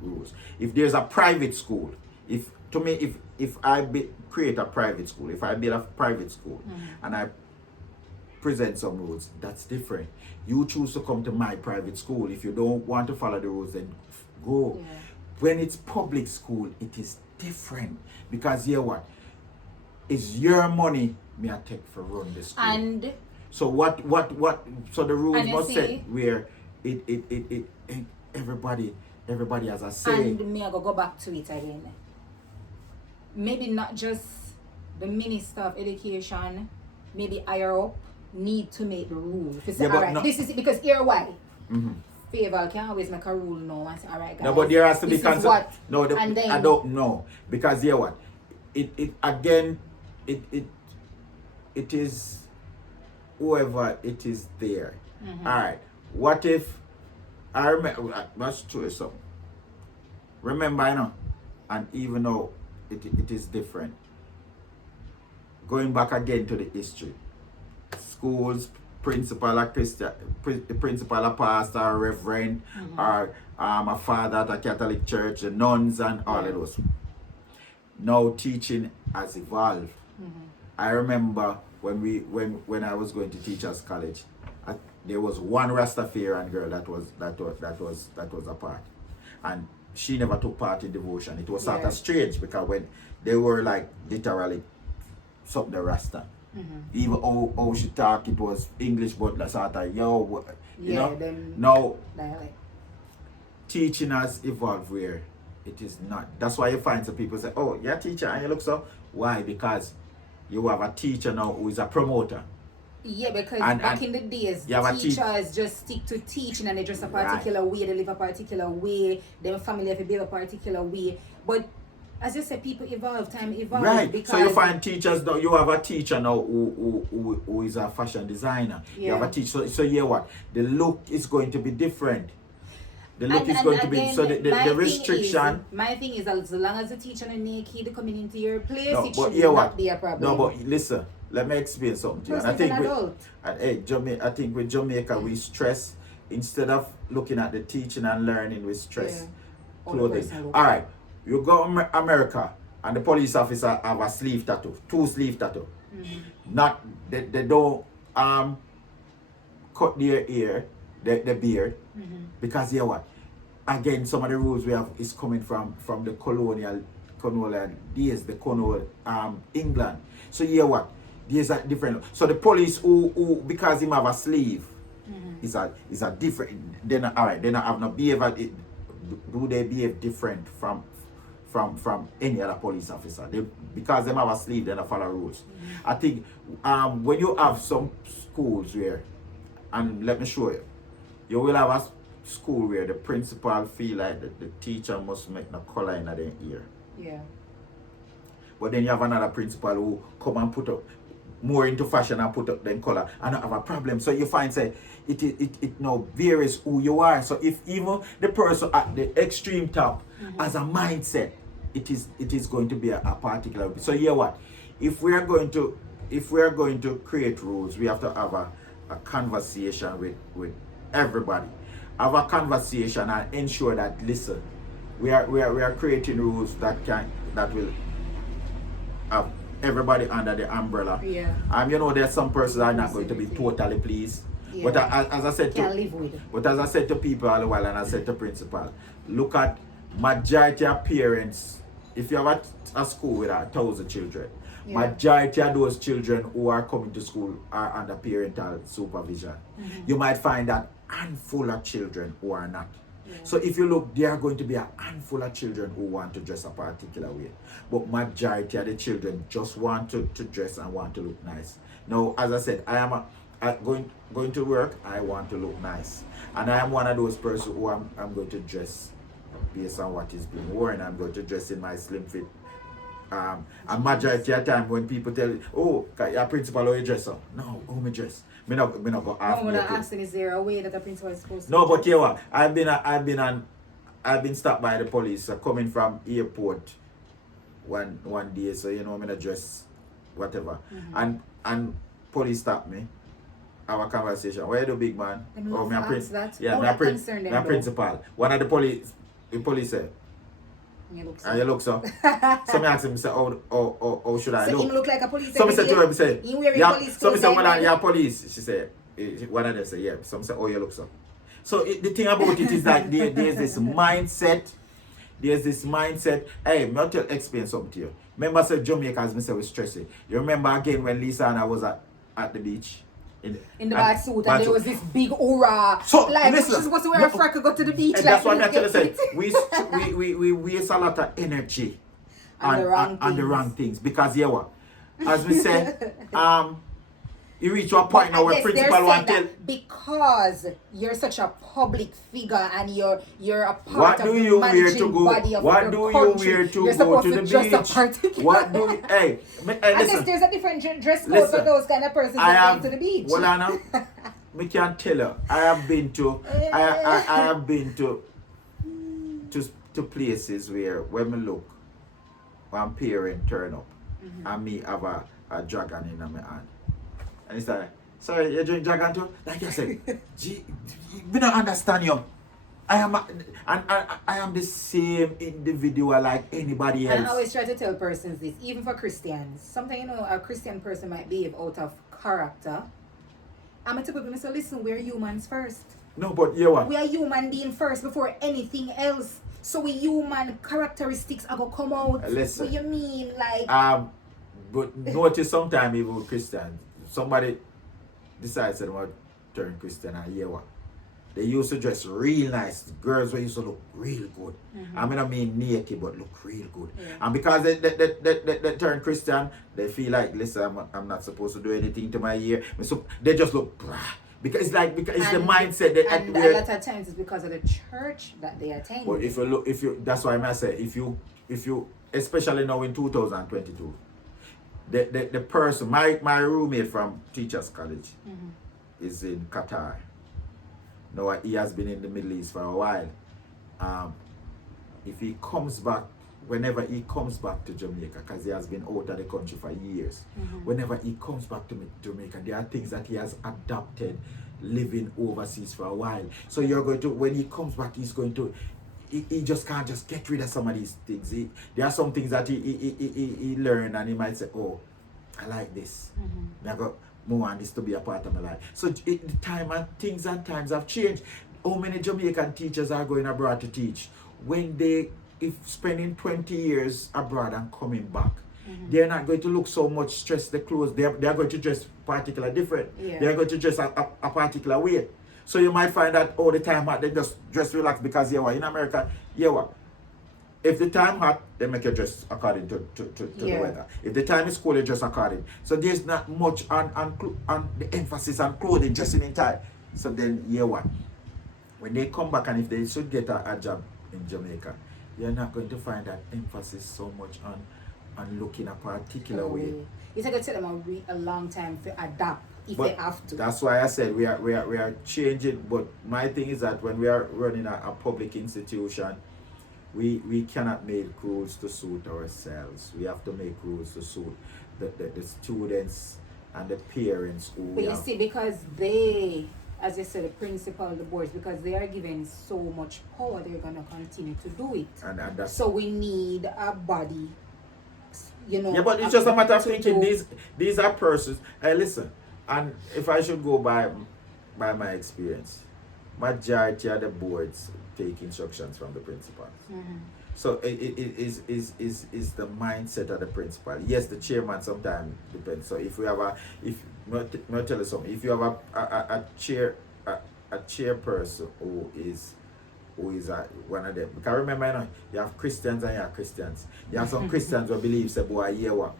rules. If there's a private school, if I create a private school, if I build a private school and I present some rules, that's different. You choose to come to my private school. If you don't want to follow the rules, then go. Yeah. When it's public school, it is different because you know what? It's your money me I take for run the school. And So what so the rules And you must see- set where it everybody has a say. And me I go back to it again. Maybe not just the Minister of Education, maybe higher up need to make the rule. If you say, Yeah, but alright, no- this is it, because here why? Favor can always make a rule now and say, alright guys. No, but there has to be this is concept. what, No, and then, I don't know because you know what? It again it is whoever it is there. All right. What if I remember? That's true. So remember, I know, and even though it is different. Going back again to the history, schools, principal, a Christian, principal, a pastor, a reverend, or a father at a Catholic church, the nuns, and all of those. Now teaching has evolved. I remember when I was going to teachers college, there was one Rastafarian girl that was a part, and she never took part in devotion. It was sort of strange because when they were like literally something the Rasta. Even how she talk, it was English, but like sort of you know. Now dialect. teaching has evolved where it is not. That's why you find some people say, "Oh, you're a teacher and you look so." Why? Because you have a teacher now who is a promoter. Yeah, because And- back and in the days, you have a teachers just stick to teaching and they dress a particular way, they live a particular way, their family have to behave a particular way. But as you said, people evolve, time evolves. Right. Because So you find teachers now. You have a teacher now who is a fashion designer. You have a teacher. So you know what? The look is going to be different. The look is going to be so the restriction. My thing is, as long as the teacher and naked coming into your place, No, it but should you know not what? be a problem. No, but listen. Let me explain something to you. And I Person is think an with, adult. and, hey, I think with Jamaica we stress instead of looking at the teaching and learning, we stress How the clothing. person look. All right, you go to America and the police officer have a sleeve tattoo, 2 sleeve tattoo. Not they don't cut their ear, the beard, because you know what? Again, some of the rules we have is coming from the colonial days, the colonial England. So you know what? There's a different. So the police who because him have a sleeve is a different. Then alright, then I have no behavior. Do they behave different from any other police officer? Because them have a sleeve, then they follow rules. I think when you have some schools where, and let me show you, you will have a school where the principal feel like the teacher must make no color in their ear. Yeah. But then you have another principal who come and put up more into fashion and put up them color and not have a problem. So you find say it now varies who you are. So if even the person at the extreme top has a mindset, it is going to be a particular. So you know what? If we are going to create rules, we have to have a conversation with everybody. Have a conversation and ensure that listen, we are creating rules that will have everybody under the umbrella. Yeah. You know, there's some persons are not going to be totally pleased. Yeah. But as I said Can't live with it. but as I said to people all the while, and I said to principal, look at majority of parents. If you have a school with 1,000 children, majority of those children who are coming to school are under parental supervision. You might find that handful of children who are not. So if you look, there are going to be a handful of children who want to dress a particular way. But majority of the children just want to dress and want to look nice. Now, as I said, I am going to work, I want to look nice. And I am one of those persons who I'm going to dress based on what is being worn. I'm going to dress in my slim fit And majority of time when people tell you, oh, your principal or your dresser. No, how me dress? Me not go half No, what I'm naked. asking is there a way that a principal is supposed to No, but dress? you know what? I've been stopped by the police coming from airport one day, so you know I'm gonna dress whatever. And police stopped me. Our conversation. Where the big man? Them Oh, love me a to prin- ask that. Yeah, How me a that prin- concern them me a though? principal. One of the police said, You look and you look so. So me ask him, say, how should I so look? him look like a police So me say every to her, me say, day? He wearing yeah. police So me clothes say, well, every you're day? police. She said, one of them say, yeah. Some say, oh, you look so. So the thing about it is that there's this mindset. There's this mindset. Hey, me tell explain something to you. Remember, say Jamaica, as me say, was stressing. You remember again when Lisa and I was at the beach? In the bad suit, and there was this big aura. So, like, listen, she's supposed to wear a frock and go to the beach. And like, that's what I'm trying to say. get We waste a lot of energy On the wrong on the things. wrong things. Because, yeah, what? As we say, you reach to a point now where principal want to tell. Because you're such a public figure and you're a part What of do the you wear managing to go? body of What the do you country, wear to you're go supposed to the dress a beach? particular. What do you, hey, I guess listen. there's a different dress code Listen, for those kind of persons I that have, go to the beach. well, Anna, me can tell you, I have been to, I have been to places where when me look, one parent turn up, and me have a dragon in my hand, and it's like, sorry, you drink dragon too? Like I said, we don't understand you. I am the same individual like anybody else. And I always try to tell persons this, even for Christians. Sometimes, you know, a Christian person might behave out of character. I'm going to people say, listen, we're humans first. No, but you know what? We are human being first before anything else. So we human characteristics are going to come out. Listen. What you mean? Like... But notice sometimes even with Christians, somebody decides they want to turn Christian and hear what? They used to dress real nice. Girls were used to look real good. I mean naked, but look real good. Yeah. And because they turn Christian, they feel like, listen, I'm not supposed to do anything to my ear. So they just look brah. Because it's the mindset that and a lot of times it's because of the church that they attend. But if you that's why I say if you especially now in 2022, the person, my roommate from Teachers College is in Qatar. Now he has been in the Middle East for a while. If he comes back, whenever he comes back to Jamaica, because he has been out of the country for years, whenever he comes back to Jamaica, there are things that he has adopted living overseas for a while. So you're going to, when he comes back, he's going to, he just can't just get rid of some of these things. There are some things that he learned and he might say, oh, I like this. I got more on this to be a part of my life. So the time and things and times have changed. How many Jamaican teachers are going abroad to teach? When if spending 20 years abroad and coming back, they're not going to look so much stressed. The clothes, they're going to dress particular different. Yeah. They're going to dress a particular way. So you might find that all the time hot, they just dress relaxed because in America, if the time hot, they make you dress according to the weather. If the time is cold, you dress according. So there's not much on the emphasis on clothing, dressing in tie. So then when they come back and if they should get a job in Jamaica, you're not going to find that emphasis so much on looking a particular way. It's going to take them a long time to adapt if they have to. That's why I said we are changing. But my thing is that when we are running a public institution, we cannot make rules to suit ourselves. We have to make rules to suit the students and the parents who But you see, because they, as you said, the principal, the boards, because they are given so much power, they're going to continue to do it. And that's, so we need a body, Yeah, but it's just a matter of thinking. These are persons. Hey, listen, and if I should go by my experience, majority of the boards take instructions from the principals. So it is the mindset of the principal. Yes, the chairman sometimes depends. So if we have I'll tell you something. If you have a chairperson who is one of them. Because remember, you have Christians and you have Christians. You have some Christians who believe, say, boy, you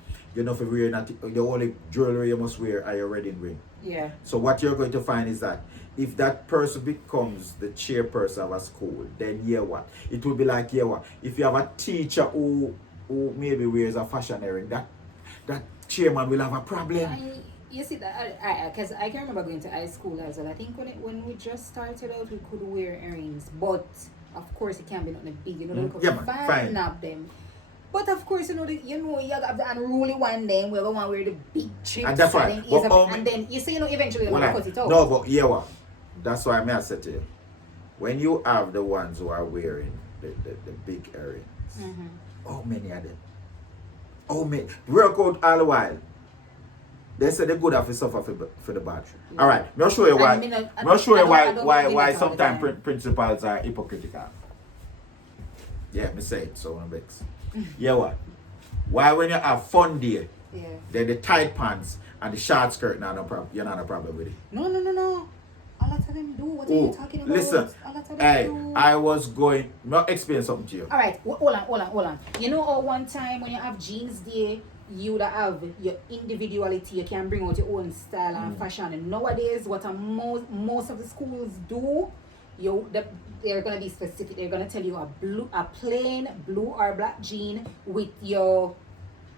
know, if you wear the only jewelry you must wear are your wedding ring. Yeah. So what you're going to find is that if that person becomes the chairperson of a school, then it will be like, if you have a teacher who who maybe wears a fashion earring, that chairman will have a problem. You see that, because I can remember going to high school as well. I think when we just started out, we could wear earrings, but of course it can't be nothing big. You know, they Yeah, could man, fatten fine. up them. But of course, you have the unruly one. Then we're gonna wear the big trips, And that's right. and then you see, eventually you're Well, gonna cut it out. no, but yeah, what? That's why I said to you, when you have the ones who are wearing the big earrings, how many of them? How many? Work out all the while. They say they good have to suffer for the bad. Yeah. All right, I'm not sure you why. I'm not sure why sometimes principals are hypocritical. Yeah, me say it, so I'm vexed. Yeah, what? Why when you have fun day, then the tight pants and the short skirt, you're not a problem with it. No. A lot of them do. What are you talking about? Listen, A lot of them do. I was going, not explain something to you. All right, hold on. You know, one time when you have jeans day, you would have your individuality. You can bring out your own style and fashion. And nowadays, what most of the schools do, they're gonna be specific. They're gonna tell you a plain blue or black jean with your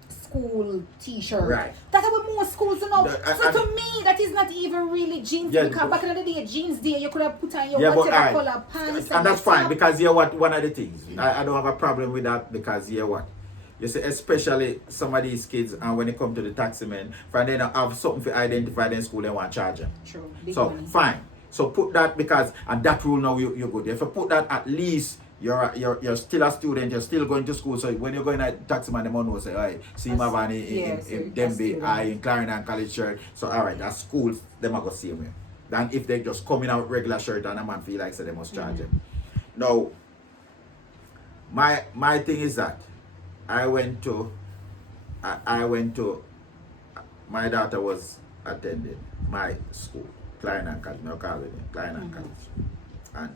school t-shirt. Right. That's what most schools do now. So to me, that is not even really jeans. Yeah, because back in the day, jeans day, you could have put on your whatever color pants. And that's fine, because one of the things, I don't have a problem with that, because you see, especially some of these kids, and when they come to the taxi man, if they don't have something to identify them in school, they want to charge them. True. So money. fine. So put that, because, and that rule now you're good. If you put that, at least you're still a student, you're still going to school. So when you're going to taxi man, the man will say, all right, see my van in Dembe, in Clarendon College shirt. So all right, that's school, them are going to see me. Than if they just come in out regular shirt and a man feel like so they must charge them. Now, my thing is that I went to my daughter was attending my school, Clarendon College, no call it Clarendon College. And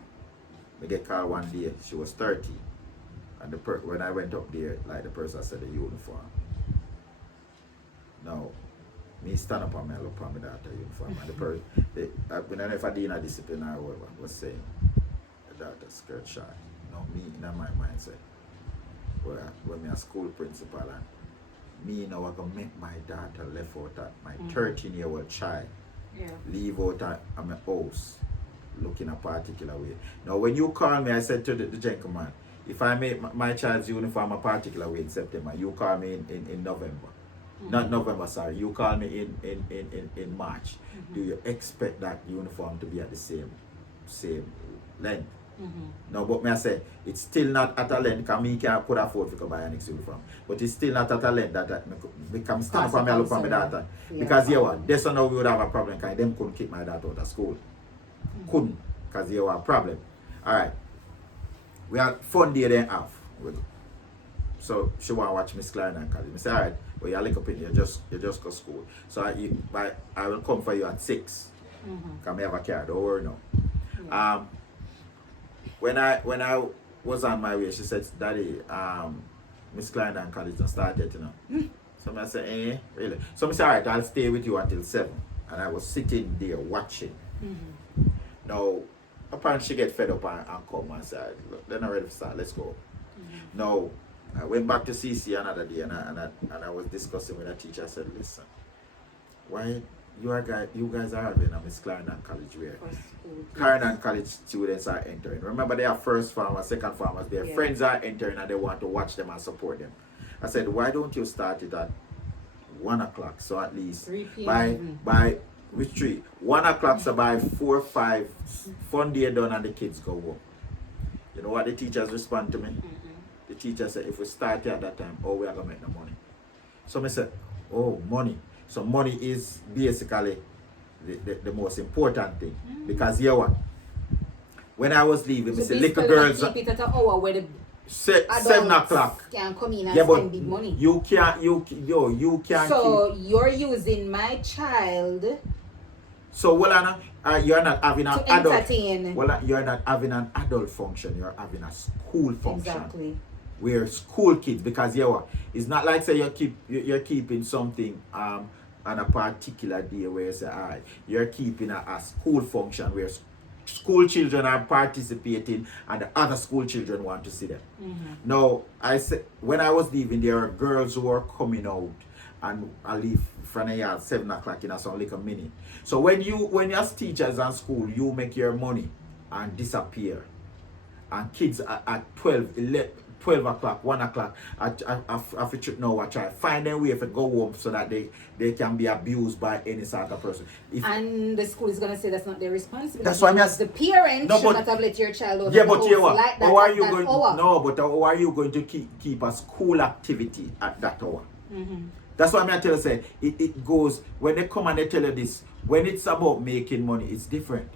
we get called one day, she was 30. And when I went up there, like the person said the uniform. Now, me stand up and I look at my daughter uniform. And the person, when I never did a disciplinary or whatever, was saying, the daughter skirt short. Now, me in my mind said, when me a school principal, and me now I gonna make my daughter left out at my 13-year-old child, leave out at my house, looking a particular way. Now when you call me, I said to the gentleman, if I make my child's uniform a particular way in September, you call me in November. Not November, sorry. You call me in March. Do you expect that uniform to be at the same length? No, but me I say, it's still not at a length, because me can't could afford to buy a next uniform. But it's still not at a length that become stand for me and look for my daughter. Because that's how we would have a problem, because them couldn't keep my daughter out of school. Couldn't, because they were a problem. Alright. We had fun day then off. So she want to watch Miss Clarendon College. I say, alright, but you're like up in here, you just go school. So I will come for you at 6. Because I have a car, don't worry now. When I was on my way, she said, Daddy, Miss Clarendon College just started, So I said, really? So I said, alright, I'll stay with you until 7. And I was sitting there watching. Now, apparently she get fed up and come and said, look, they're not ready to start, let's go. Now, I went back to CC another day and I was discussing with a teacher. I said, listen, why you guys are having a Miss Clarendon College where Clarendon College students are entering. Remember, they are first farmers, second farmers, their friends are entering and they want to watch them and support them. I said, why don't you start it at 1 o'clock? So at least by which 3? 1 o'clock, so by 4 or 5, fun day done and the kids go home. You know what the teachers respond to me? The teacher said, if we start here at that time, we are going to make the money. So I said, money. So money is basically the most important thing. Because when I was leaving, I said, little girls, keep it at an hour where the 7 o'clock can come in and spend big money. You can't so you're using my child. So you're not having an adult. Entertain. You're not having an adult function. You're having a school function. Exactly. We're school kids, because it's not like say you're keeping something on a particular day where you say, alright, you're keeping a school function where school children are participating and the other school children want to see them. Now, I said when I was leaving, there are girls who are coming out, and I leave from the yard 7 o'clock in a some little minute. So when as teachers in school, you make your money and disappear, and kids at 12 o'clock, 1 o'clock, I try find a way to go home so that they can be abused by any sort of person. And the school is going to say that's not their responsibility. That's why the parents should not have let your child out. Yeah, but you what? Like that, how are you that going? hour. No, but how are you going to keep a school activity at that hour? That's why I tell you, say it goes when they come and they tell you this. When it's about making money, it's different.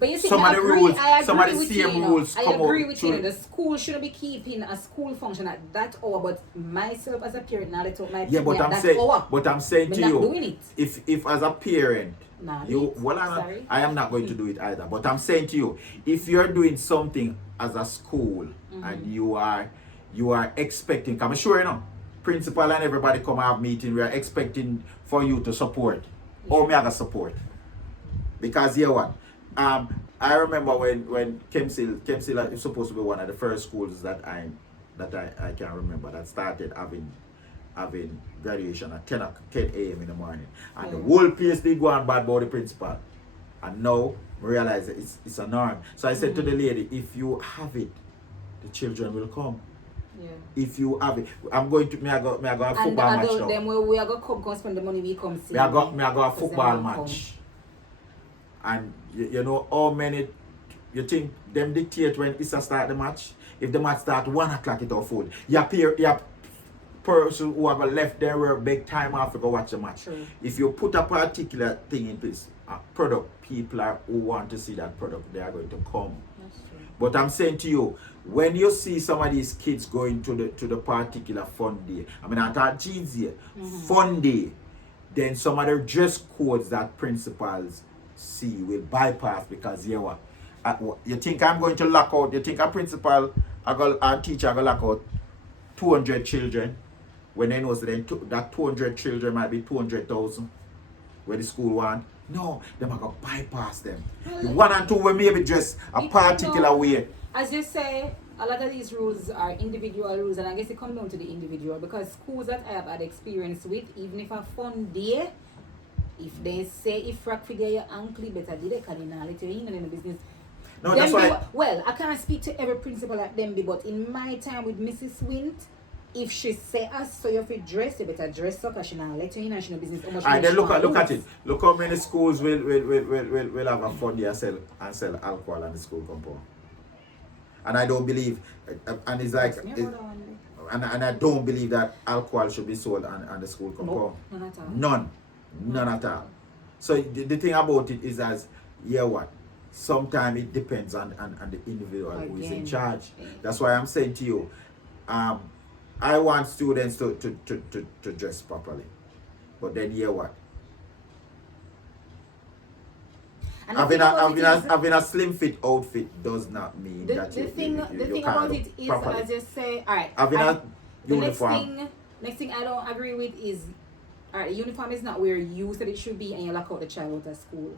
But you see, some of the rules, some of the with same you, rules I come agree out. with you. The school shouldn't be keeping a school function at that hour. But myself as a parent, now let out my Yeah, but at I'm that saying, hour. but I'm saying We're to not you, doing it. if as a parent, Nah, you sorry. I am not going to do it either. But I'm saying to you, if you're doing something as a school and you are expecting, I'm sure you know, principal and everybody come have meeting, we are expecting for you to support. Or me I got support. Because you know what? I remember when Kemsil is supposed to be one of the first schools that I can remember that started having graduation at 10 a.m. in the morning. And the whole place did go on bad about the principal. And now I realize that it's a norm. So I said to the lady, if you have it, the children will come. Yeah. If you have it, I go a football match now. Then we are going to come spend the money we come see. I go a football match. And you know how many you think them dictate when it's a start the match? If the match start 1 o'clock it all full. Your person who have left their work big time off to go watch the match. True. If you put a particular thing in place, a product, people who want to see that product, they are going to come. That's true. But I'm saying to you, when you see some of these kids going to the particular fun day, I mean I thought jeans here, fun day, then some other dress codes that principals see will bypass because you know what? You think I'm going to lock out? You think a principal, a teacher, going to lock out 200 children when they know that 200 children might be 200,000 where the school want? No, them are going to bypass them. The 1 and 2 will maybe dress a particular way. As you say, a lot of these rules are individual rules, and I guess it comes down to the individual because schools that I have had experience with, even if a fun day, if they say if rock figure your uncle, better did they cardinality, you know, in the business. No, that's why. Well, I can't speak to every principal like them, but in my time with Mrs. Wint, if she say us, so you have to dress, you better dress up, because she not let you in and she no business. Alright, then look at it. Look how many schools will have a fun day and sell alcohol on the school compound. And I don't believe, and it's like, and I don't believe that alcohol should be sold on the school compound. No, none at all. None at all. So the thing about it is sometimes it depends on the individual who is in charge. That's why I'm saying to you, I want students to dress properly. But then having a slim fit outfit does not mean that the you thing can't about look it is, properly. as you say, alright. Having a the uniform. next thing I don't agree with is, alright, the uniform is not where you said it should be, and you lock out the child out of school.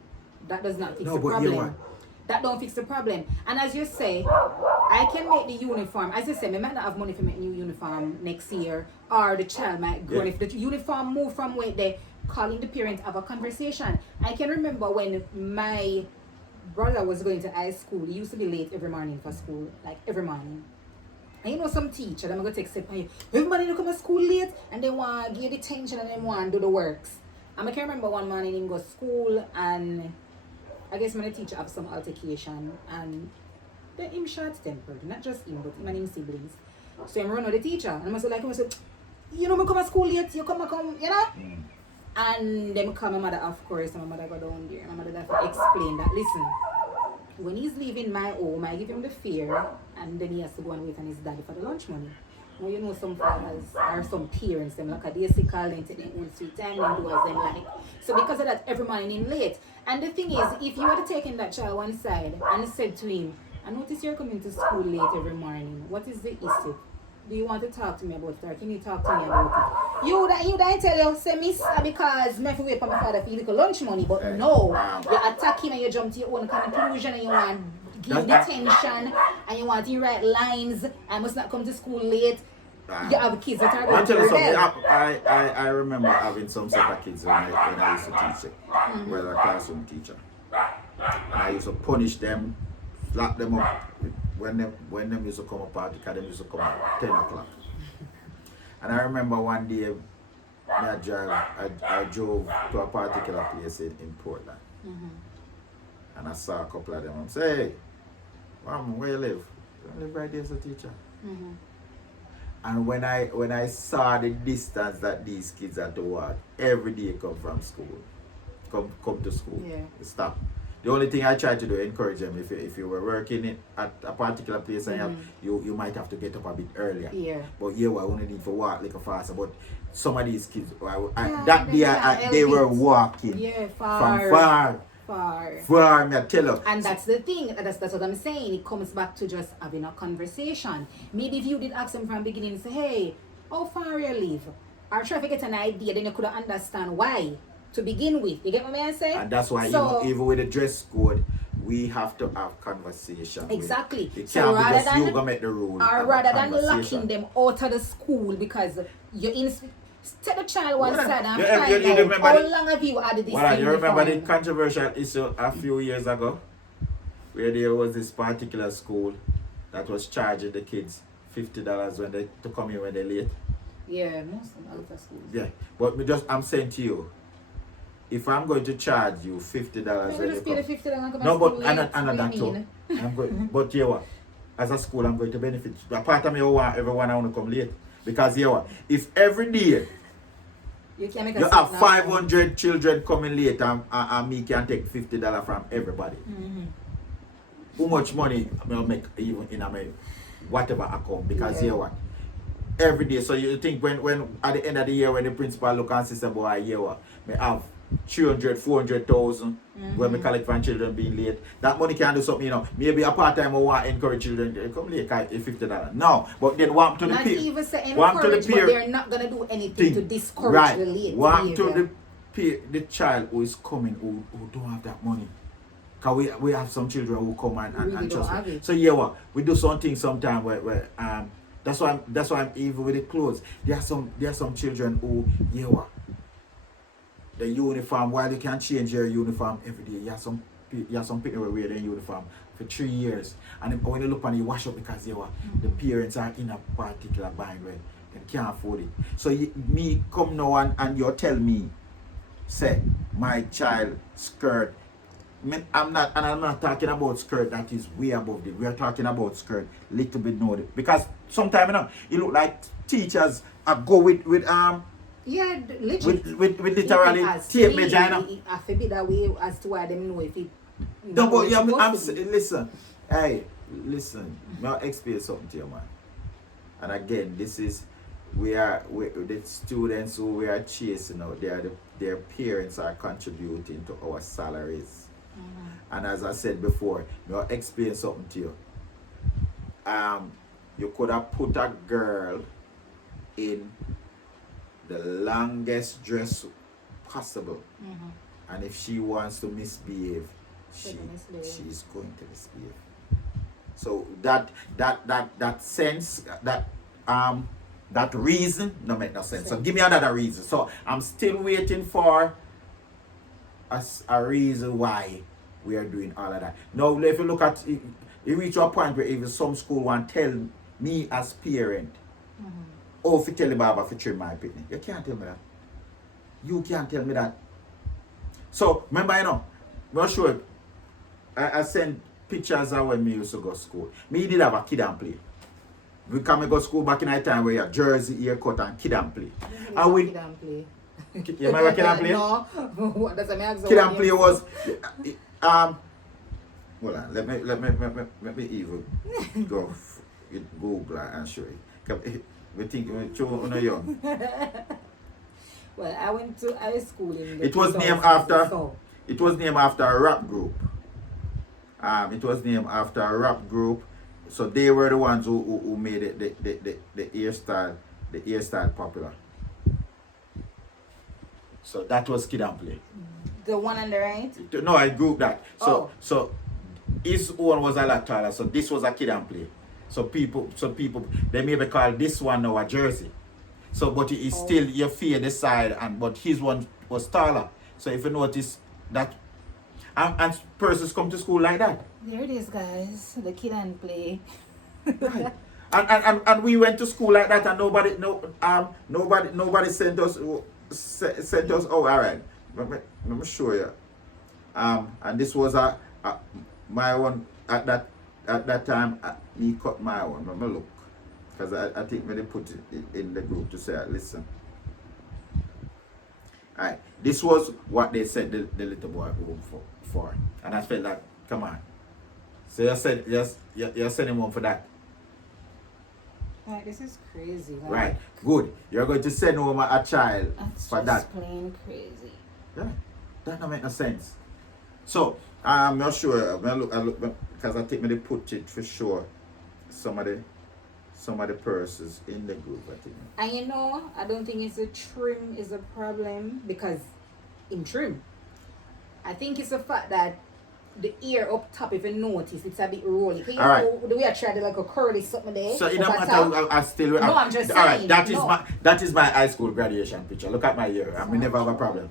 That does not fix the problem. That don't fix the problem. And as you say, I can make the uniform. As you say, I might not have money to make new uniform next year, or the child might grow. If the uniform move from where they calling the parent have a conversation. I can remember when my brother was going to high school, he used to be late every morning for school, like every morning. And you know some teacher, they're going to take step on you. Everybody to come to school late and they want to give detention and they want to do the works. And I can remember one morning he go to school and I guess my teacher have some altercation and they him short-tempered, not just him, but him and his siblings. So I'm running with the teacher and I was like, you know, I come to school late, you come, you know? And then call my mother, of course, and my mother go down there. My mother have to explain that, listen, when he's leaving my home, I give him the fare and then he has to go and wait on his daddy for the lunch money. Now you know some fathers or some parents, them like a day sick call them to their own sweet time and do as them like. So because of that, every morning him late. And the thing is, if you had taken that child one side and said to him, I notice you're coming to school late every morning, what is the issue? Do you want to talk to me about it, or can you talk to me about it? You that tell you, say miss, because me have to wait for my father for little lunch money, but no, you attack him and you jump to your own conclusion and you want give detention and you want to write lines and must not come to school late. You have kids that are going to rebel. I remember having some set of kids when I used to teach it, well, a classroom teacher. And I used to punish them, slap them up when them used to come up party, because them used to come at 10 o'clock. And I remember one day, I drove to a particular place in Portland. And I saw a couple of them and say, hey, Mom, where you live? I live right there as a teacher. And when I saw the distance that these kids had to walk every day come from school, come to school, stop. The only thing I try to do, encourage them, if you were working at a particular place and you might have to get up a bit earlier. But I only need to walk like a faster. But some of these kids, they were walking from far, me tell you. And that's the thing, that's what I'm saying. It comes back to just having a conversation. Maybe if you did ask them from the beginning, say, hey, how far you live? Or try to get an idea, then you could understand why to begin with. You get what I'm saying? And that's why even with the dress code, we have to have conversation. Exactly. It can't be just you go make the rule. Or rather than locking them out of the school because you're in. Take the child one side and find out how long have you had this thing. You remember the controversial issue a few years ago where there was this particular school that was charging the kids $50 when they to come in when they're late? Yeah, most of the schools. Yeah, but I'm saying to you, if I'm going to charge you $50 when you come, the $50 no, but I'm not too. I'm going, but you know what? As a school, I'm going to benefit. A part of me want everyone I want to come late. Because you know what? If every day you have 500 children coming late and me can take $50 from everybody, how much money I'll make even in my whatever account? Because you know what? Every day. So you think when at the end of the year when the principal look and say, boy, you know what? Me have 300, 400,000 when we collect from children being late. That money can do something, you know. Maybe a part-time I want to encourage children to come late $50. No, but then want to the parents. Not even say encourage, but they're not going to do anything to discourage the late. Want to the child who is coming who don't have that money. Because we have some children who come and trust me. So yeah, what we do something sometimes where that's why I'm even with the clothes. There are some children who the uniform, while you can change your uniform every day, you have some people who wear their uniform for 3 years. And when you look on you wash up because the parents are in a particular bind where they can't afford it. So me come now and you tell me, say, my child skirt, I'm not talking about skirt that is way above it. We are talking about skirt little bit know it. Because sometimes it look like teachers go with legit. With literally tape measure. I feel be that way as to why them know if it. No, but listen. Hey, listen. I'll explain something to you, man. And again, this is the students who we are chasing out. Their parents are contributing to our salaries. And as I said before, I'll explain something to you. You could have put a girl in the longest dress possible, and if she wants to misbehave, she's going to misbehave. So that sense, that reason no make no sense. So give me another reason. So I'm still waiting for a reason why we are doing all of that. Now if you look at it, you reach a point where even some school want to tell me as parent, if you tell the barber to trim my picnic. You can't tell me that. You can't tell me that. So, remember, I'm sure I send pictures of when me used to go to school. Me did have a kid and play. We come and go to school back in that time where you have jersey, haircut and kid and play. And we... Kid and play. You remember kid and play? No. What does that mean? Kid and play was... Hold on. Let me even go Google and show you. We think we're young. Well, I went to high school in the It was named after a rap group. So they were the ones who made it the hairstyle popular. So that was Kid and Play. The one on the right? No, I grouped that. Oh. So his one was a lot taller. So this was a Kid and Play. So people they maybe call this one now a jersey. So but it's still you fear the side but his one was taller. So if you notice that and persons come to school like that. There it is, guys. The Kid and Play. Right. And we went to school like that and nobody sent us all right. Let me show you. And this was my one at that time. He cut my one. Let me look, because I think when they put it in the group to say, listen. Alright, this was what they said the little boy home for, and I felt like, come on. So you said you're sending him home for that. Right, this is crazy. Like, right, good. You're going to send home a child that's for just that. plain crazy. Yeah, that don't make no sense. So I'm not sure. I look because I think they put it for sure. Some of the purses in the group, I think. And I don't think it's a trim is a problem, because in trim, I think it's the fact that the ear up top, if you notice, it's a bit rolly. All right. The way I tried like a curly something there. So it don't matter. I still. No, I'm just saying. All right, that is my high school graduation picture. Look at my ear. I never have a problem.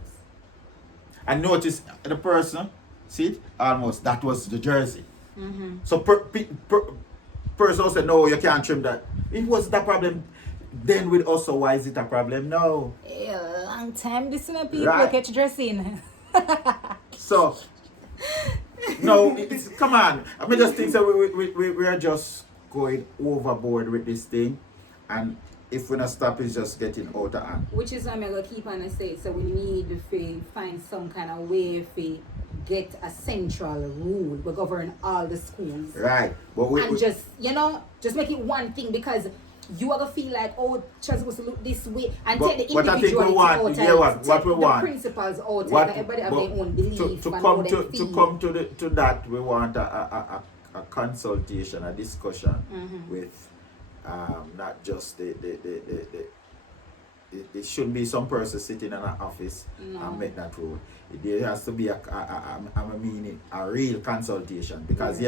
And notice the person. See it? Almost. That was the jersey. Mm-hmm. So person said, no, you can't trim that. It was the problem then with us. So why is it a problem now? A long time this people catch dressing. So. No, come on. I mean, just think that we are just going overboard with this thing, and if we not stop, it's just getting out of hand. Which is why I'm going to keep on saying, so we need to find some kind of way to get a central rule to govern all the schools. Right. But just make it one thing, because you are going to feel like, child's supposed to look this way, and take the individuality out, what we want, the principles out, everybody have their own belief. To come to that, we want a consultation, a discussion with not just it shouldn't be some person sitting in an office and make that rule. There has to be a real consultation, because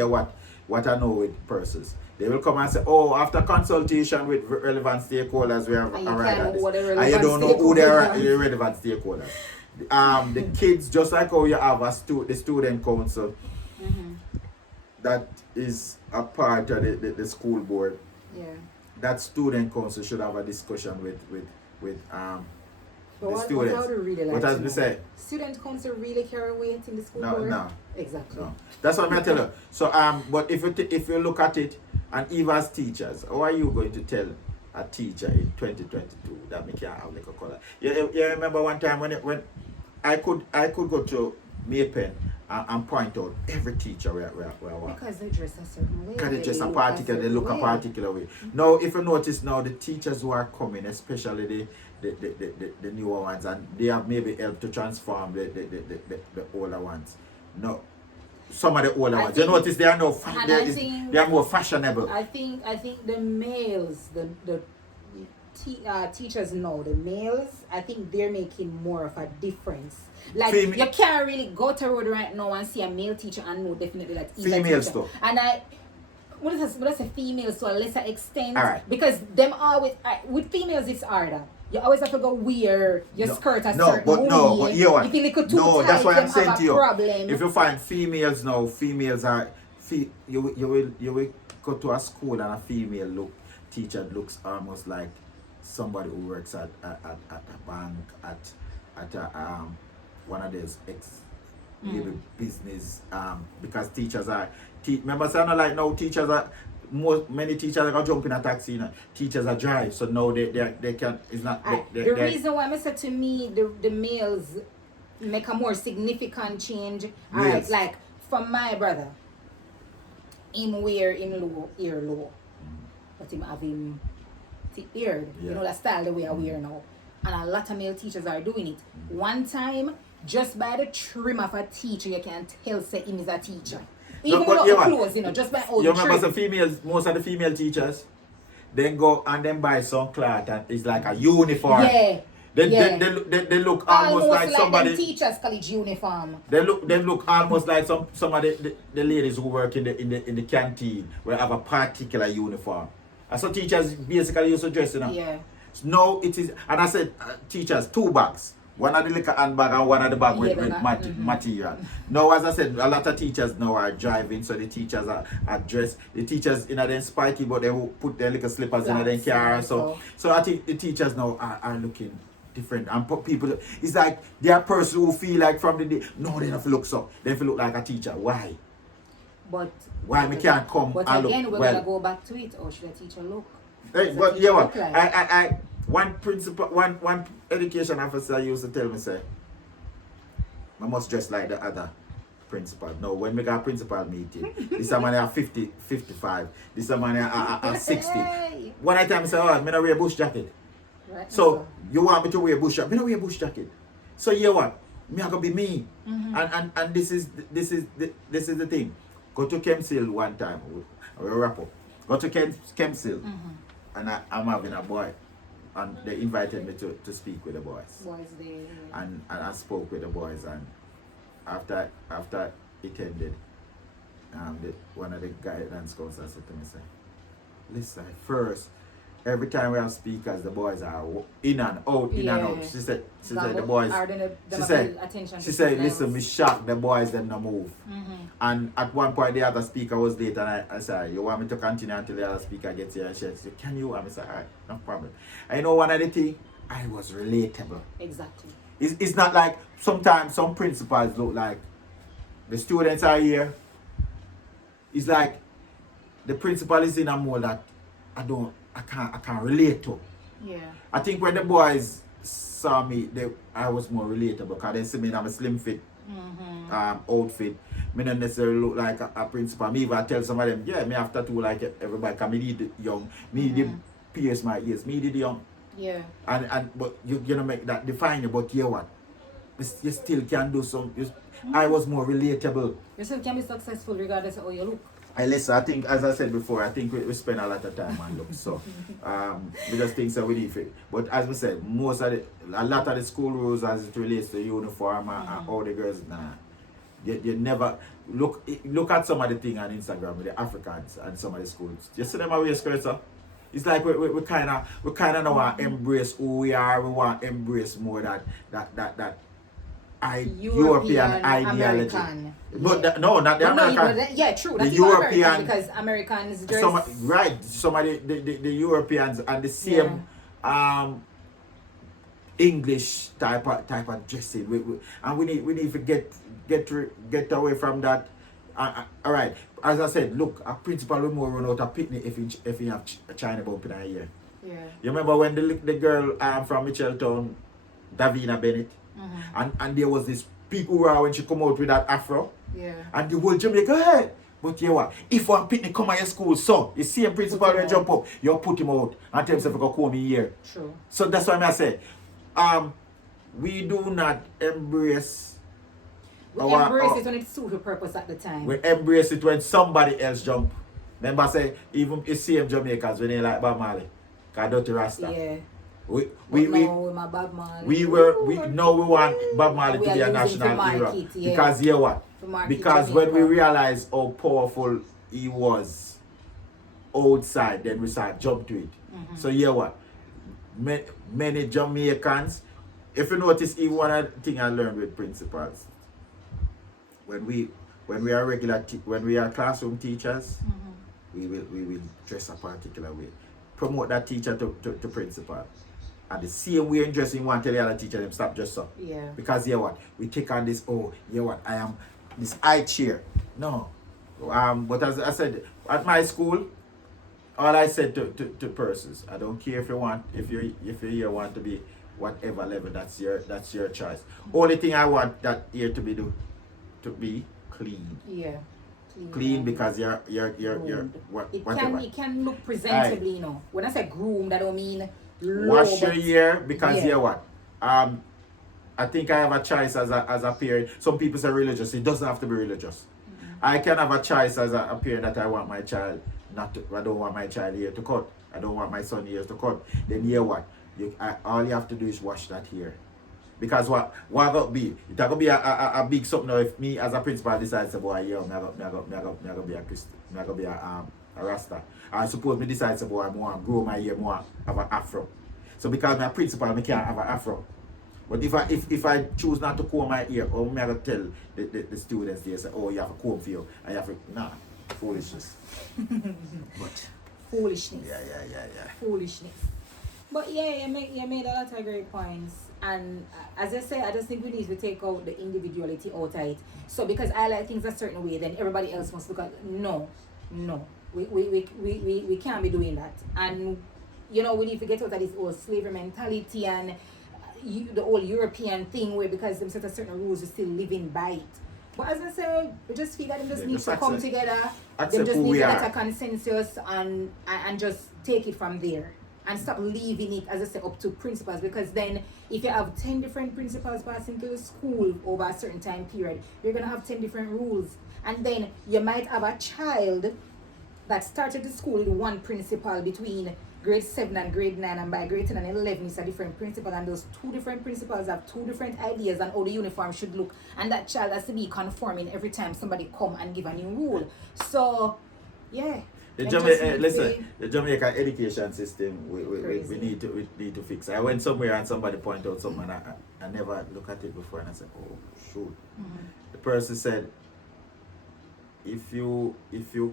what I know with persons, they will come and say, after consultation with relevant stakeholders, we have arrived at this. And you don't know who the relevant stakeholders. The kids, just like how you have the student council, that is a part of the school board. Yeah. That student council should have a discussion with the students. What as we say? Student council really carry weight in the school board? No. Exactly. No. That's what I'm telling you. So but if you look at it, and even as teachers, how are you going to tell a teacher in 2022 that we can't have like a color? You remember one time when I could go to Maypen and point out every teacher where because they dress a certain way. Because they dress a particular, they look a particular way. Now, if you notice now, the teachers who are coming, especially the newer ones, and they have maybe helped to transform the older ones. No, some of the older ones. You notice they are now they are more fashionable. I think the males, the teachers now, the males, I think they're making more of a difference. Like you can't really go to road right now and see a male teacher and know definitely that he's females a teacher. Too. And what is a females to a lesser extent? All right. Because them always with females it's harder. You always have to go wear your skirt a certain way. But you if you look too tight, that's why I'm saying to you. Problem. If you find females now, females are you will go to a school and a female teacher looks almost like somebody who works at a bank, at a one of those maybe business, because teachers are remember saying like now teachers are many teachers are gonna jump in a taxi, teachers are drive, so now they can, it's not the reason why I said to me the males make a more significant change. Alright, like from my brother, him wear him low ear low, but him have him eared, that style the way I wear now, and a lot of male teachers are doing it. One time, just by the trim of a teacher, you can tell say him is a teacher. Even but without yeah, the man. clothes, you know, just by all You the remember trim. the females, most of the female teachers, then go and then buy some cloth and it's like a uniform. Yeah. Yeah. They look almost like them somebody. teachers' college uniform. They look almost like some of the ladies who work in the canteen will have a particular uniform. And so teachers basically used to dress, you know. Yeah. No, it is, and I said, teachers, 2 bags. One of the liquor handbag and one of the bag with material. Now, as I said, a lot of teachers now are driving, so the teachers are dressed. The teachers, you know, they're spiky, but they will put their little slippers in their car. So I think the teachers now are looking different. And people, it's like they are person who feel like from the day, no, they don't look so. They feel look like a teacher. Why? But why me can't come but and again, look we're well? gonna go back to it. Or should a teacher look? Hey, Does a but teacher yeah, what? look like? I one principal, one education officer used to tell me, say, I must dress like the other principal. No, when we got principal meeting, this man are 50, 55, this man are 60. One time I say, oh, I don't wear bush jacket. Right. So you want me to wear bush jacket? I don't wear bush jacket. So you know what? Me I gonna be me. And this is the thing. Go to Kemsil one time. We'll wrap up. Go to Kemsil. And I'm having a boy. And they invited me to speak with the boys. Boys there. And I spoke with the boys, and after it ended, one of the guidance counselors said to me, say, listen, first, every time we have speakers, the boys are in and out. She said the boys, she said, listen, me shocked the boys them no move. And at one point the other speaker was late, and I said, you want me to continue until the other speaker gets here? And she said, can you? And I said, all right, no problem. I know one of the things, I was relatable. Exactly. It's not like sometimes some principals look like the students are here. It's like the principal is in a mode that I can't relate to. Yeah. I think when the boys saw me, I was more relatable because they see me in a slim fit outfit. Me not necessarily look like a principal. Me even tell some of them, yeah, me have tattoo like everybody because me need the young. Me did pierce my ears. Me did the young. Yeah. And but you know make that define you, but you know what? You still can do some. I was more relatable. You still can be successful regardless of how you look. Listen, I think, as I said before, I think we spend a lot of time on looks. So, we just think so we need it. But as we said, a lot of the school rules as it relates to uniform and all the girls, you never look at some of the thing on Instagram with the Africans and some of the schools. You see them wear skirts, huh? It's like we kind of now want to embrace who we are. We want to embrace more that European ideology. American. But no, not the American. True. The That's European, because Americans dress. Some of the Europeans and the same English type of dressing. And we need to get away from that. All right. As I said, look, a principal will more run out of picnic if you have a China bump in a year. Yeah. You remember when the girl from Micheltown, Davina Bennett, and there was this big hurrah when she come out with that afro. Yeah. And the whole Jamaica, hey! But you know what? If one picnic come at your school, so the same principal will jump up, you put him out and tell himself to come here. True. So that's why I say, we do not embrace. We embrace it when it suits the purpose at the time. We embrace it when somebody else jump. Remember, say even the same Jamaicans when they like Bob Marley, cause Dirty Rasta. Yeah. We my Bob Marley. we want Bob Marley to be a national hero because you know what? Because when we realize how powerful he was outside, then we start jump to it. So you know what? Many Jamaicans, if you notice, even one of the thing I learned with principals, when we are when we are classroom teachers, we will dress a particular way. Promote that teacher to principal. And the same way in dressing, you want to tell the other teacher them stop just so. Yeah. Because you know what? We take on this, you know what, I am this high chair. No. But as I said, at my school, all I said to persons, I don't care if you want to be whatever level, that's your choice. Only thing I want that ear to be clean. Yeah. Clean because you're whatever. It can look presentably, you know. When I say groomed, I don't mean wash your ear because you know what? I think I have a choice as a parent. Some people say religious. It doesn't have to be religious. I can have a choice as a parent that I want my child I don't want my child hair to cut. I don't want my son ears to cut. Then hear what? All you have to do is wash that hair. Because what got be? It got be a big something now if me as a principal decides to boy, yeah, I got be a Christian, I got be a Rasta. I suppose me decide to boy, I want to grow my hair more, have an afro. So because I'm a principal, I can't have an afro. But if I choose not to comb my hair, or me I got tell the students they say, oh, you have a comb for you, and you have to, nah, foolishness. But Foolishness. Yeah. Foolishness. But yeah, you made a lot of great points. And as I say, I just think we need to take out the individuality out of it. So because I like things a certain way, then everybody else must look at no. We can't be doing that. And you know, we need to get out of this whole slavery mentality and the whole European thing where because them set a certain rules we still living by it. But as I said, we just feel that them just need to come together. Them just need to get a consensus and just take it from there. And stop leaving it, as I say, up to principals. Because then, if you have 10 different principals passing to the school over a certain time period, you're going to have 10 different rules. And then, you might have a child that started the school with one principal between grade 7 and grade 9. And by grade 10 and 11, it's a different principal. And those two different principals have two different ideas on how the uniform should look. And that child has to be conforming every time somebody come and give a new rule. So, yeah. The Jamaican education system we need to fix. I went somewhere and somebody pointed out something and I never looked at it before and I said, oh shoot. Mm-hmm. The person said if you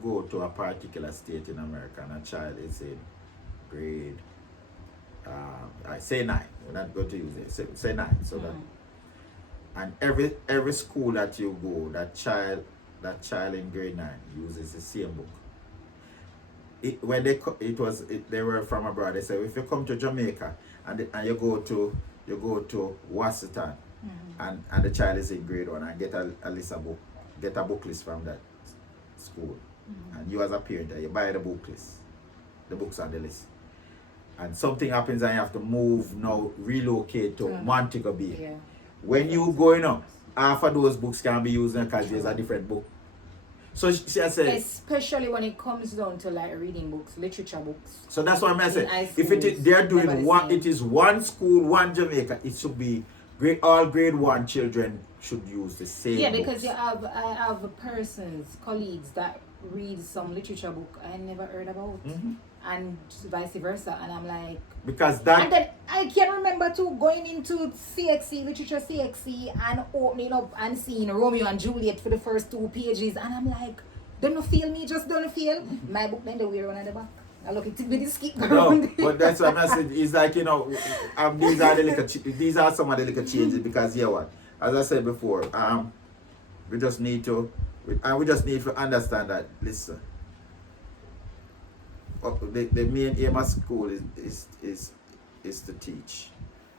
go to a particular state in America and a child is in grade I say 9, we're not going to use it, say 9 so that and every school that you go, that child in grade 9 uses the same book. They were from abroad. They said if you come to Jamaica and you go to Washington and the child is in grade 1 and get a list of book, get a book list from that school, and you as a parent you buy the book list, the books on the list, and something happens and you have to move now, relocate to Montego Bay. Yeah. When you going up, half of those books can be used because there's a different book. So she said, especially when it comes down to like reading books, literature books. So that's what I'm saying. If they're doing one, it is one school, one Jamaica. It should be all grade 1 children should use the same. Yeah, because I have colleagues that read some literature book I never heard about, and vice versa. And I'm like, because that. And then I can remember too going into CXC, literature CXC, and opening up and seeing Romeo and Juliet for the first 2 pages, and I'm like, don't feel me, just don't feel. My book then the way around at the back. I look at it with the skip around. No, but that's what I'm saying. It's like, you know, these are some of the little changes because what? As I said before, we just need to understand that. Listen, the main aim of school is to teach,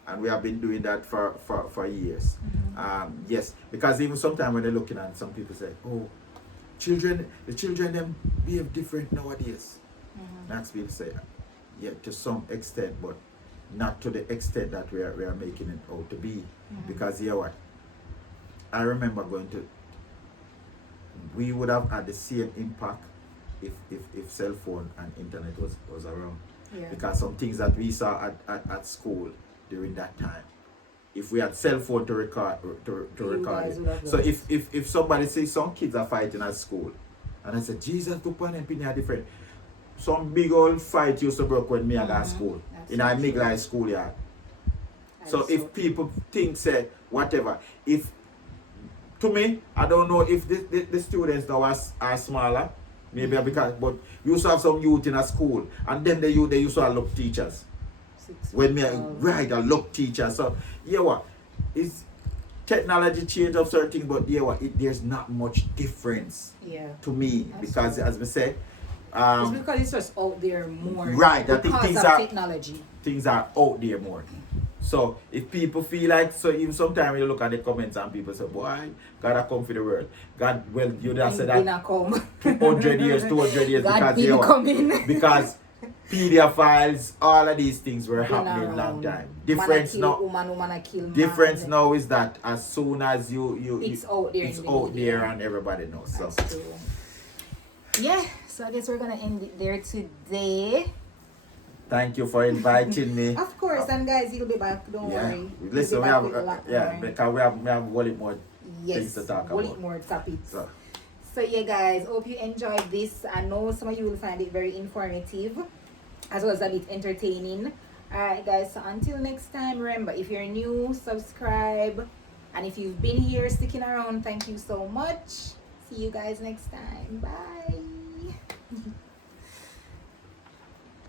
and we have been doing that for years. Yes, because even sometimes when they're looking at some people say, oh, the children them behave different nowadays. Next people say, yeah, to some extent, but not to the extent that we are making it out to be. Because what? I remember we would have had the same impact if cell phone and internet was around. Yeah. Because some things that we saw at school during that time, if we had cell phone to record it. So if somebody says some kids are fighting at school, and I said, Jesus, Tupan and Pini are different. Some big old fight used to break when me I got school. In our Miglai schoolyard. So if people think, say, whatever, to me, I don't know if the students now are smaller, maybe because, but you used to have some youth in a school, and then they used to have look teachers. When me I look teachers. So what? It's technology change of certain things, but there's not much difference to me. Because as we said, it's because it's just out there more. Right, I think technology. Things are out there more. So if people feel like, so even sometimes you look at the comments and people say, boy, God has come for the world. God, well, you just said that 200 years, God because because pedophiles, all of these things were Been happening long around. time. Man a Difference kill now. woman a kill man. Difference now is that as soon as It's out there. it's in the out media. there and everybody knows. So That's true. Yeah, so I guess we're gonna end it there today. thank you for inviting me. Of course, and guys, you'll be back. Don't Yeah. worry. You'll Listen, be we back have with a lot more. because we have a whole lot more Yes, things to talk whole about. lot more topics. So, So yeah, guys, hope you enjoyed this. I know some of you will find it very informative, as well as a bit entertaining. Alright, guys, so until next time, remember, if you're new, subscribe. And if you've been here sticking around, thank you so much. See you guys next time. Bye.